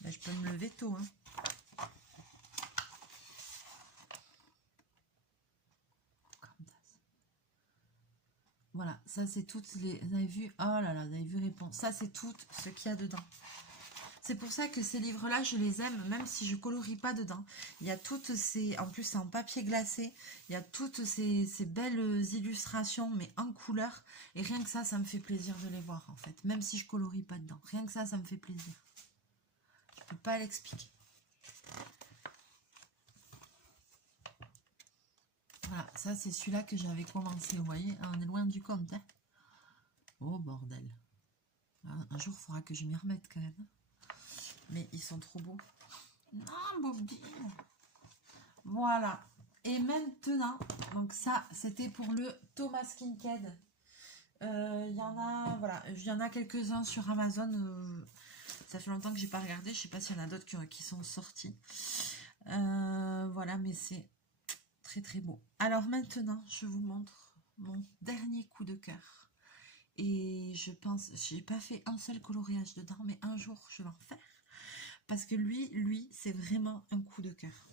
ben, je peux me lever tôt. Hein. Voilà, ça c'est toutes les... Vous avez vu? Oh là là, vous avez vu réponse. Ça c'est tout ce qu'il y a dedans. C'est pour ça que ces livres-là, je les aime, même si je colorie pas dedans. Il y a toutes ces... En plus, c'est en papier glacé. Il y a toutes ces belles illustrations, mais en couleur. Et rien que ça me fait plaisir de les voir, en fait. Même si je colorie pas dedans. Rien que ça me fait plaisir. Je peux pas l'expliquer. Voilà, ça, c'est celui-là que j'avais commencé. Vous voyez, on est loin du compte. Hein. Oh, bordel. Un jour, il faudra que je m'y remette, quand même. Mais ils sont trop beaux. Non, Bobby. Voilà. Et maintenant, donc ça, c'était pour le Thomas Kinkade. Il y en a, voilà, il y en a quelques-uns sur Amazon. Ça fait longtemps que j'ai pas regardé. Je sais pas s'il y en a d'autres qui sont sortis. Voilà, mais c'est très très beau. Alors maintenant, je vous montre mon dernier coup de cœur. Et je pense, j'ai pas fait un seul coloriage dedans, mais un jour, je vais en faire. Parce que lui, c'est vraiment un coup de cœur.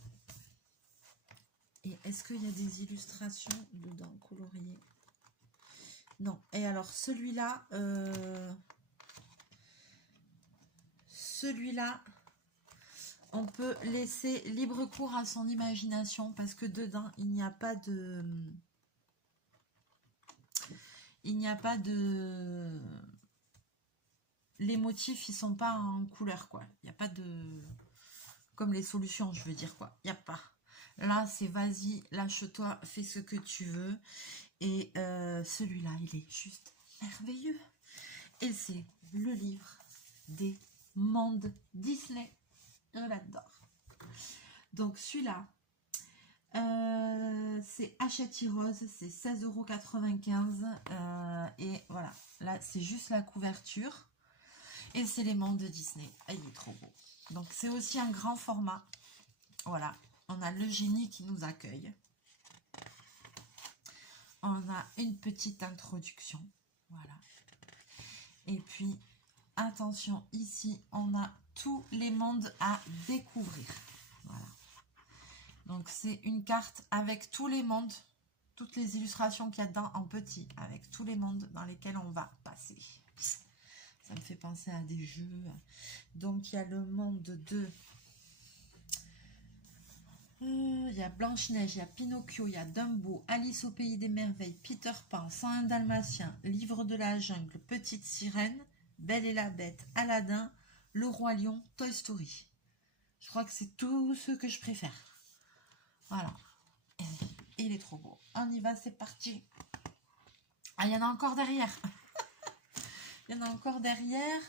Et est-ce qu'il y a des illustrations dedans coloriées? Non. Et alors, celui-là, on peut laisser libre cours à son imagination parce que dedans, il n'y a pas de... Les motifs, ils sont pas en couleur, quoi. Il n'y a pas de... Comme les solutions, je veux dire, quoi. Il n'y a pas. Là, c'est vas-y, lâche-toi, fais ce que tu veux. Et celui-là, il est juste merveilleux. Et c'est le livre des mondes Disney. Je l'adore. Donc celui-là, c'est Hachette Rose, c'est 16,95 €. Et voilà, là c'est juste la couverture. Et c'est les mondes de Disney. Ah, il est trop beau. Donc c'est aussi un grand format. Voilà, on a le génie qui nous accueille. On a une petite introduction. Voilà. Et puis, attention, ici, on a tous les mondes à découvrir. Voilà. Donc, c'est une carte avec tous les mondes, toutes les illustrations qu'il y a dedans en petit, avec tous les mondes dans lesquels on va passer. Ça me fait penser à des jeux. Donc, il y a le monde de... Il y a Blanche-Neige, il y a Pinocchio, il y a Dumbo, Alice au Pays des Merveilles, Peter Pan, 101 Dalmatien, Livre de la Jungle, Petite Sirène, Belle et la Bête, Aladdin, Le Roi Lion, Toy Story. Je crois que c'est tout ce que je préfère. Voilà. Et il est trop beau. On y va, c'est parti. Ah, il y en a encore derrière. Il y en a encore derrière.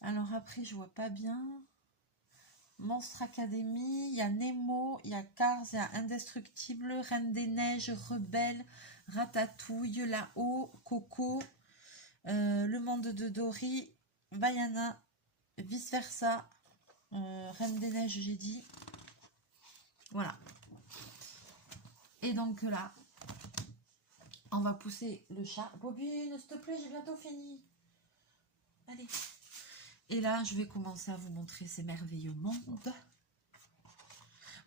Alors après, je vois pas bien. Monstre Academy, il y a Nemo, il y a Cars, il y a Indestructible, Reine des Neiges, Rebelle, Ratatouille, là-haut, Coco, Le Monde de Dory, Vaiana, Vice Versa, Reine des Neiges, j'ai dit. Voilà. Et donc là, on va pousser le chat. Bobine, s'il te plaît, j'ai bientôt fini. Allez. Et là, je vais commencer à vous montrer ces merveilleux mondes.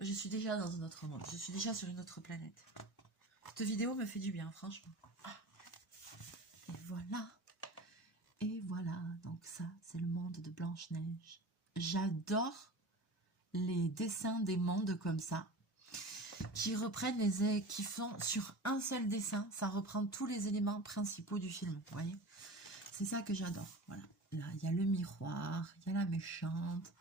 Je suis déjà dans un autre monde. Je suis déjà sur une autre planète. Cette vidéo me fait du bien, franchement. Ah. Et voilà. Et voilà. Donc ça, c'est le monde de Blanche-Neige. J'adore les dessins des mondes comme ça. Qui reprennent qui font sur un seul dessin. Ça reprend tous les éléments principaux du film. Vous voyez? C'est ça que j'adore. Voilà. Là, il y a le miroir, il y a la méchante,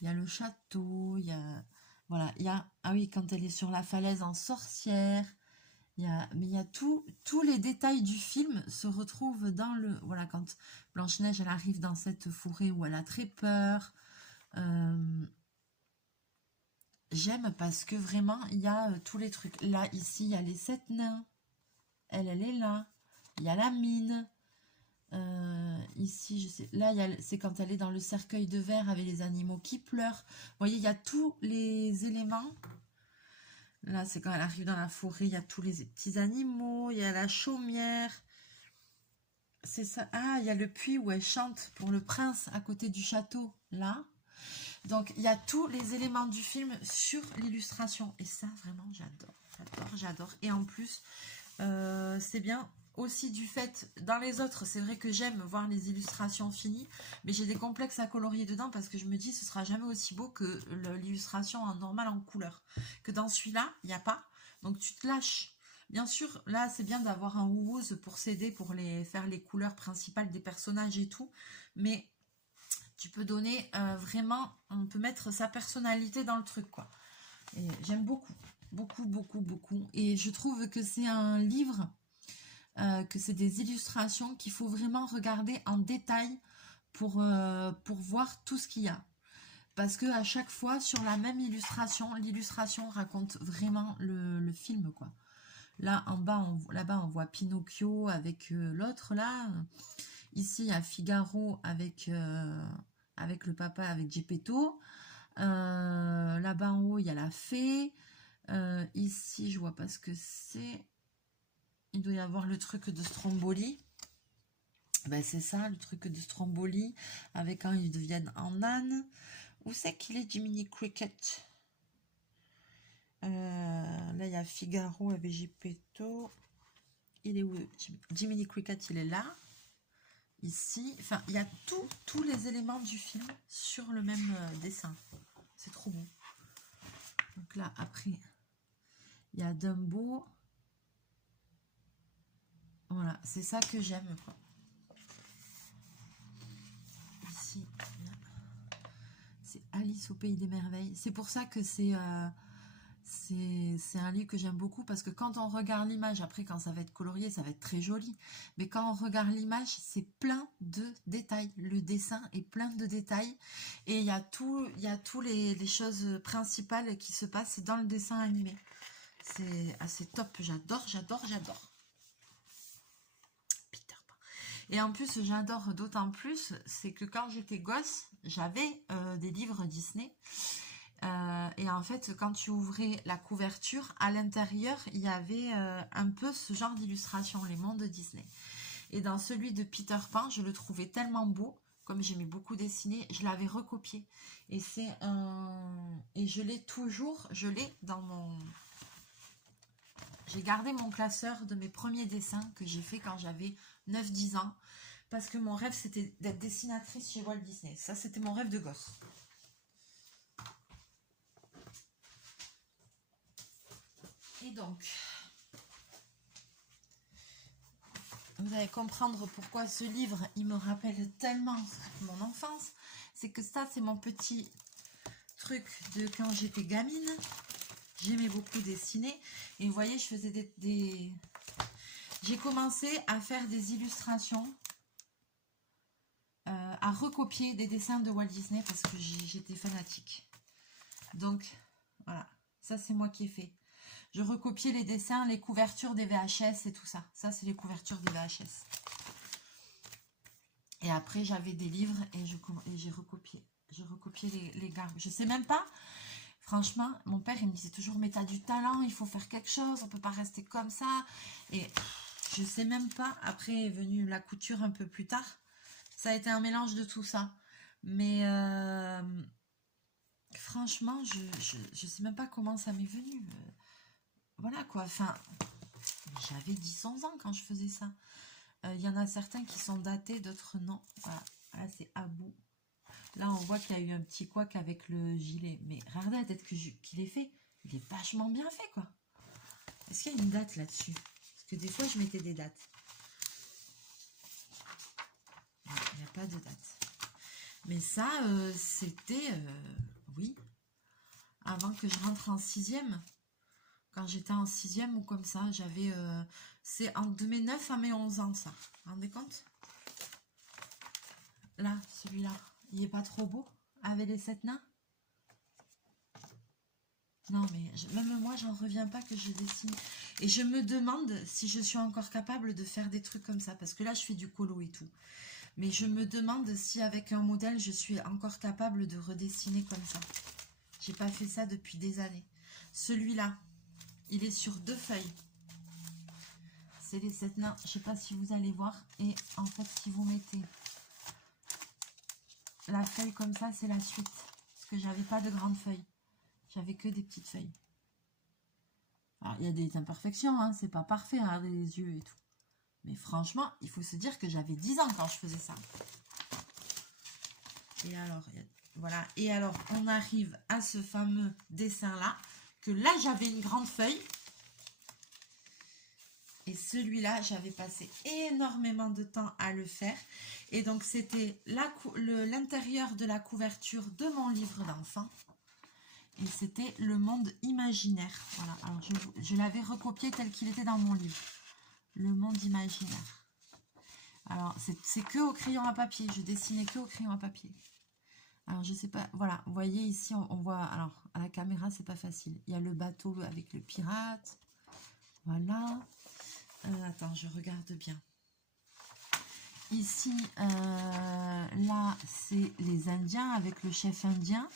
il y a le château, il y a... Voilà, il y a... Ah oui, quand elle est sur la falaise en sorcière, mais il y a tous les détails du film se retrouvent dans le... Voilà, quand Blanche-Neige, elle arrive dans cette forêt où elle a très peur. J'aime parce que vraiment, il y a tous les trucs. Là, ici, il y a les 7 nains. Elle est là. Il y a la mine. Ici, je sais, là, c'est quand elle est dans le cercueil de verre avec les animaux qui pleurent. Vous voyez, il y a tous les éléments. Là, c'est quand elle arrive dans la forêt, il y a tous les petits animaux, il y a la chaumière. C'est ça. Ah, il y a le puits où elle chante pour le prince à côté du château, là. Donc, il y a tous les éléments du film sur l'illustration. Et ça, vraiment, j'adore. J'adore, j'adore. Et en plus, c'est bien... Aussi du fait, dans les autres, c'est vrai que j'aime voir les illustrations finies, mais j'ai des complexes à colorier dedans parce que je me dis ce sera jamais aussi beau que l'illustration en normal en couleur. Que dans celui-là, il n'y a pas. Donc tu te lâches. Bien sûr, là c'est bien d'avoir un Woos pour s'aider, pour faire les couleurs principales des personnages et tout, mais tu peux donner vraiment, on peut mettre sa personnalité dans le truc, quoi. Et j'aime beaucoup, beaucoup, beaucoup, beaucoup. Et je trouve que c'est un livre... que c'est des illustrations qu'il faut vraiment regarder en détail pour voir tout ce qu'il y a. Parce que à chaque fois, sur la même illustration, l'illustration raconte vraiment le film, quoi. Là, en bas, là-bas, on voit Pinocchio avec l'autre, là. Ici, il y a Figaro avec le papa, avec Geppetto. Là-bas, en haut, il y a la fée. Ici, je vois pas ce que c'est. Il doit y avoir le truc de Stromboli. Ben, c'est ça, le truc de Stromboli. Avec quand ils deviennent en âne. Où c'est qu'il est, Jiminy Cricket? Là, il y a Figaro avec Geppetto. Il est où? Jiminy Cricket, il est là. Ici. Enfin, il y a tous les éléments du film sur le même dessin. C'est trop beau. Donc là, après, il y a Dumbo. Voilà, c'est ça que j'aime, quoi. Ici, c'est Alice au Pays des Merveilles. C'est pour ça que c'est C'est un livre que j'aime beaucoup parce que quand on regarde l'image, après quand ça va être colorié, ça va être très joli. Mais quand on regarde l'image, c'est plein de détails. Le dessin est plein de détails. Et il y a tous les choses principales qui se passent dans le dessin animé. C'est assez top. J'adore, j'adore, j'adore. Peter Pan. Et en plus, j'adore d'autant plus, c'est que quand j'étais gosse, j'avais des livres Disney. Et en fait, quand tu ouvrais la couverture, à l'intérieur, il y avait un peu ce genre d'illustration, les mondes Disney. Et dans celui de Peter Pan, je le trouvais tellement beau, comme j'aimais beaucoup dessiner, je l'avais recopié. Et et je l'ai toujours, je l'ai dans mon... J'ai gardé mon classeur de mes premiers dessins que j'ai fait quand j'avais 9-10 ans. Parce que mon rêve, c'était d'être dessinatrice chez Walt Disney. Ça, c'était mon rêve de gosse. Et donc, vous allez comprendre pourquoi ce livre, il me rappelle tellement mon enfance. C'est que ça, c'est mon petit truc de quand j'étais gamine. J'aimais beaucoup dessiner. Et vous voyez, je faisais des... J'ai commencé à faire des illustrations, à recopier des dessins de Walt Disney parce que j'étais fanatique. Donc, voilà. Ça, c'est moi qui ai fait. Je recopiais les dessins, les couvertures des VHS et tout ça. Ça, c'est les couvertures des VHS. Et après, j'avais des livres et j'ai recopié. Je recopiais les gars. Je sais même pas. Franchement, mon père, il me disait toujours, mais t'as du talent, il faut faire quelque chose, on peut pas rester comme ça. Et je sais même pas. Après est venue la couture un peu plus tard. Ça a été un mélange de tout ça. Mais franchement, je sais même pas comment ça m'est venu. Voilà quoi, enfin, j'avais 10-11 ans quand je faisais ça. Il y en a certains qui sont datés, d'autres non. Voilà, là c'est à bout. Là on voit qu'il y a eu un petit couac avec le gilet. Mais regardez la tête qu'il est fait. Il est vachement bien fait quoi. Est-ce qu'il y a une date là-dessus? Parce que des fois je mettais des dates. Non, il n'y a pas de date. Mais ça, c'était, oui, avant que je rentre en 6e. Quand j'étais en 6e ou comme ça, j'avais... c'est de mes 9 à mes 11 ans, ça. Vous vous rendez compte? Là, celui-là, il est pas trop beau? Avec les 7 nains? Non, mais même moi, j'en reviens pas que je dessine. Et je me demande si je suis encore capable de faire des trucs comme ça. Parce que là, je fais du colo et tout. Mais je me demande si avec un modèle, je suis encore capable de redessiner comme ça. J'ai pas fait ça depuis des années. Celui-là, il est sur 2 feuilles. C'est les 7 nains. Je sais pas si vous allez voir. Et en fait, si vous mettez la feuille comme ça, c'est la suite. Parce que j'avais pas de grandes feuilles. J'avais que des petites feuilles. Alors, il y a des imperfections. Hein, c'est pas parfait, hein, les yeux et tout. Mais franchement, il faut se dire que j'avais 10 ans quand je faisais ça. Et alors, voilà. Et alors, on arrive à ce fameux dessin-là. Que là, j'avais une grande feuille. Et celui-là, j'avais passé énormément de temps à le faire. Et donc, c'était l'intérieur de la couverture de mon livre d'enfant. Et c'était le monde imaginaire. Voilà. Alors, je l'avais recopié tel qu'il était dans mon livre. Le monde imaginaire. Alors, c'est que au crayon à papier. Je dessinais que au crayon à papier. Alors, je sais pas. Voilà. Vous voyez ici, on voit... Alors, à la caméra, c'est pas facile. Il y a le bateau avec le pirate. Voilà. Attends, je regarde bien. Ici, là, c'est les Indiens avec le chef indien.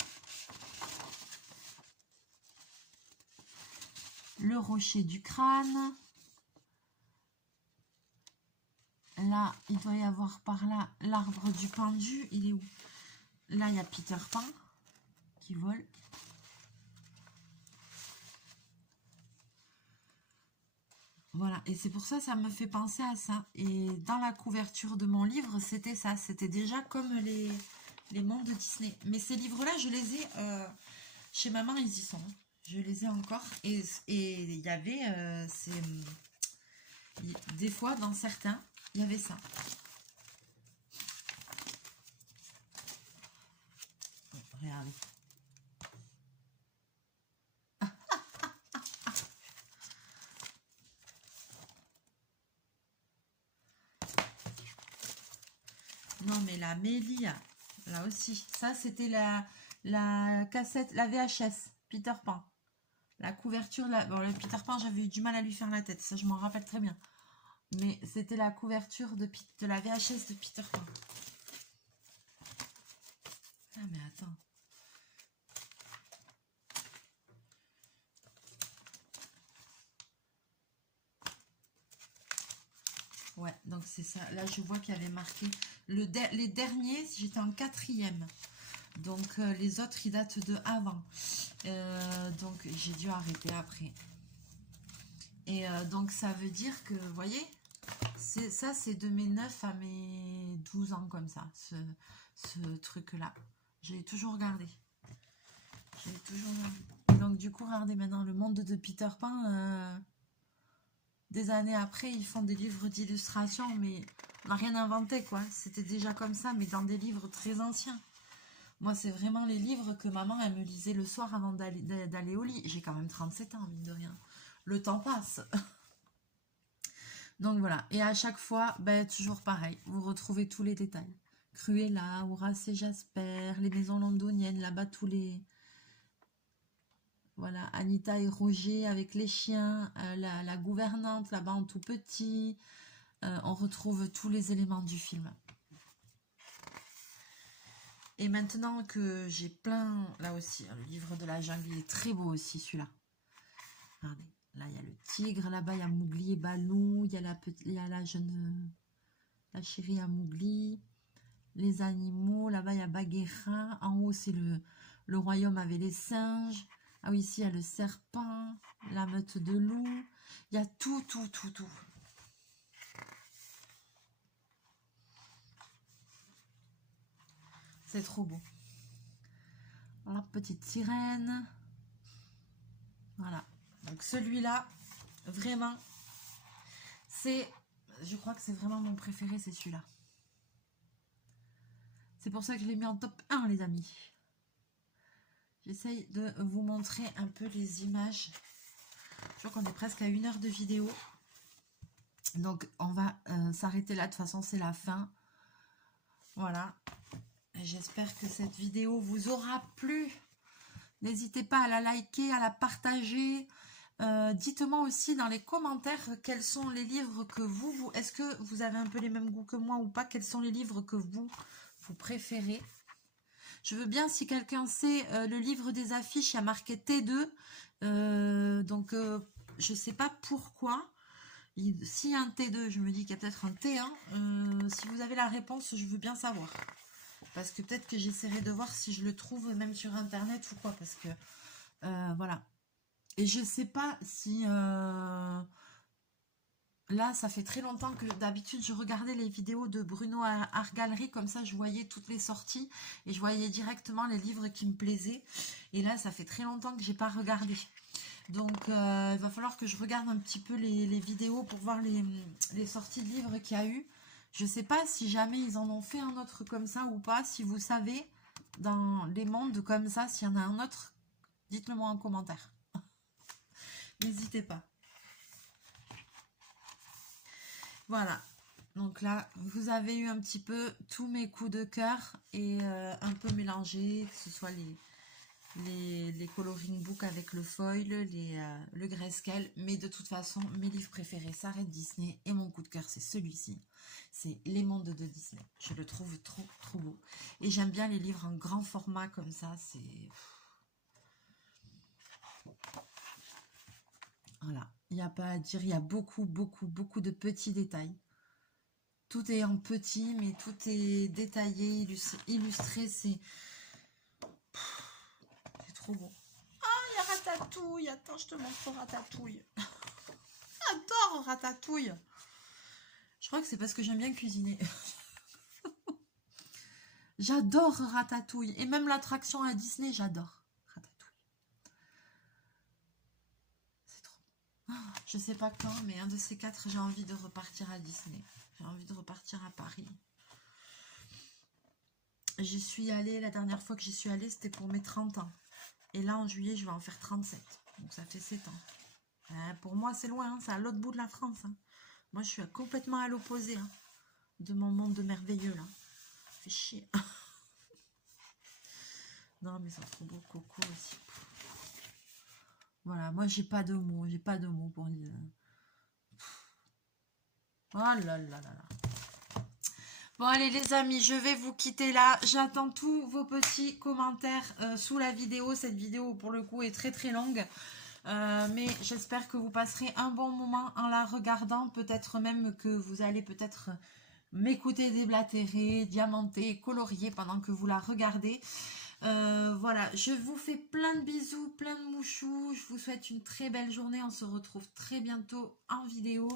Le rocher du crâne. Là, il doit y avoir par là l'arbre du pendu. Il est où? Là, il y a Peter Pan qui vole. Voilà, et c'est pour ça ça me fait penser à ça. Et dans la couverture de mon livre, c'était ça. C'était déjà comme les mondes de Disney. Mais ces livres-là, je les ai... chez maman, ils y sont. Je les ai encore. Et il y avait... des fois, dans certains, il y avait ça. Regardez. Non, mais la Mélie, là aussi. Ça, c'était la cassette, la VHS, Peter Pan. La couverture, bon, le Peter Pan, j'avais eu du mal à lui faire la tête. Ça, je m'en rappelle très bien. Mais c'était la couverture de la VHS de Peter Pan. Ah, mais attends. Ouais, donc c'est ça. Là, je vois qu'il y avait marqué les derniers, j'étais en 4e. Donc, les autres, ils datent de avant. Donc, j'ai dû arrêter après. Et donc, ça veut dire que, vous voyez, ça, c'est de mes 9 à mes 12 ans, comme ça, ce truc-là. Je l'ai toujours gardé. Je l'ai toujours gardé. Donc, du coup, regardez maintenant le monde de Peter Pan. Des années après, ils font des livres d'illustration, mais on n'a rien inventé, quoi. C'était déjà comme ça, mais dans des livres très anciens. Moi, c'est vraiment les livres que maman, elle me lisait le soir avant d'aller au lit. J'ai quand même 37 ans, mine de rien. Le temps passe. Donc voilà. Et à chaque fois, ben, toujours pareil. Vous retrouvez tous les détails. Cruella, Horace et Jasper, les maisons londoniennes, là-bas tous les... Voilà, Anita et Roger avec les chiens, la gouvernante là-bas en tout petit. On retrouve tous les éléments du film. Et maintenant que j'ai plein... Là aussi, le livre de la jungle, il est très beau aussi celui-là. Regardez, là il y a le tigre, là-bas il y a Mowgli et Balou, il y a la jeune... la chérie à Mowgli. Les animaux, là-bas il y a Bagheera. En haut c'est le royaume avec les singes. Ah oui, ici, il y a le serpent, la meute de loups. Il y a tout. C'est trop beau. La petite sirène. Voilà. Donc, celui-là, vraiment, c'est... Je crois que c'est vraiment mon préféré, c'est celui-là. C'est pour ça que je l'ai mis en top 1, les amis. J'essaye de vous montrer un peu les images. Je crois qu'on est presque à 1 heure de vidéo. Donc, on va s'arrêter là. De toute façon, c'est la fin. Voilà. J'espère que cette vidéo vous aura plu. N'hésitez pas à la liker, à la partager. Dites-moi aussi dans les commentaires quels sont les livres que vous... Est-ce que vous avez un peu les mêmes goûts que moi ou pas? Quels sont les livres que vous préférez? Je veux bien, si quelqu'un sait, le livre des affiches, il y a marqué T2. Donc, je ne sais pas pourquoi. S'il y a un T2, je me dis qu'il y a peut-être un T1. Si vous avez la réponse, je veux bien savoir. Parce que peut-être que j'essaierai de voir si je le trouve même sur Internet ou quoi. Parce que, voilà. Et je ne sais pas si... Là, ça fait très longtemps que d'habitude, je regardais les vidéos de Bruno Art Gallery. Comme ça, je voyais toutes les sorties. Et je voyais directement les livres qui me plaisaient. Et là, ça fait très longtemps que je n'ai pas regardé. Donc, il va falloir que je regarde un petit peu les vidéos pour voir les sorties de livres qu'il y a eu. Je ne sais pas si jamais ils en ont fait un autre comme ça ou pas. Si vous savez, dans les mondes comme ça, s'il y en a un autre, dites-le moi en commentaire. N'hésitez pas. Voilà. Donc là, vous avez eu un petit peu tous mes coups de cœur et un peu mélangés, que ce soit les coloring books avec le foil, le grayscale, mais de toute façon, mes livres préférés, ça reste Disney, et mon coup de cœur, c'est celui-ci. C'est Les Mondes de Disney. Je le trouve trop beau. Et j'aime bien les livres en grand format comme ça, c'est... Voilà, il n'y a pas à dire, il y a beaucoup de petits détails. Tout est en petit, mais tout est détaillé, illustré, c'est trop beau. Ah, il y a Ratatouille. Attends, je te montre Ratatouille. J'adore Ratatouille. Je crois que c'est parce que j'aime bien cuisiner. J'adore Ratatouille. Et même l'attraction à Disney, j'adore Ratatouille. C'est trop. Je sais pas quand, mais un de ces 4, j'ai envie de repartir à Disney. J'ai envie de repartir à Paris. J'y suis allée, la dernière fois que j'y suis allée, c'était pour mes 30 ans. Et là, en juillet, je vais en faire 37. Donc, ça fait 7 ans. Pour moi, c'est loin. Hein, c'est à l'autre bout de la France. Hein. Moi, je suis complètement à l'opposé de mon monde de merveilleux, là. fait chier. Non, mais ça trop beau, Coco aussi. Voilà, moi j'ai pas de mots, pour dire. Oh là là là là. Bon allez les amis, je vais vous quitter là. J'attends tous vos petits commentaires sous la vidéo. Cette vidéo pour le coup est très très longue. Mais j'espère que vous passerez un bon moment en la regardant. Peut-être même que vous allez peut-être m'écouter déblatérer, diamanter, colorier pendant que vous la regardez. Voilà, je vous fais plein de bisous, plein de mouchous. Je vous souhaite une très belle journée. On se retrouve très bientôt en vidéo.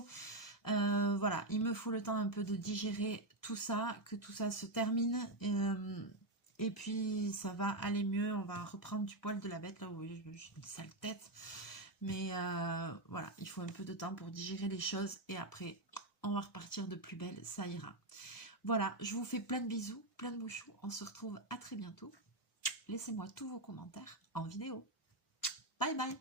Voilà, il me faut le temps un peu de digérer tout ça, que tout ça se termine. Et puis ça va aller mieux. On va reprendre du poil de la bête là où j'ai une sale tête. Mais voilà, il faut un peu de temps pour digérer les choses. Et après, on va repartir de plus belle. Ça ira. Voilà, je vous fais plein de bisous, plein de mouchous. On se retrouve à très bientôt. Laissez-moi tous vos commentaires en vidéo. Bye bye.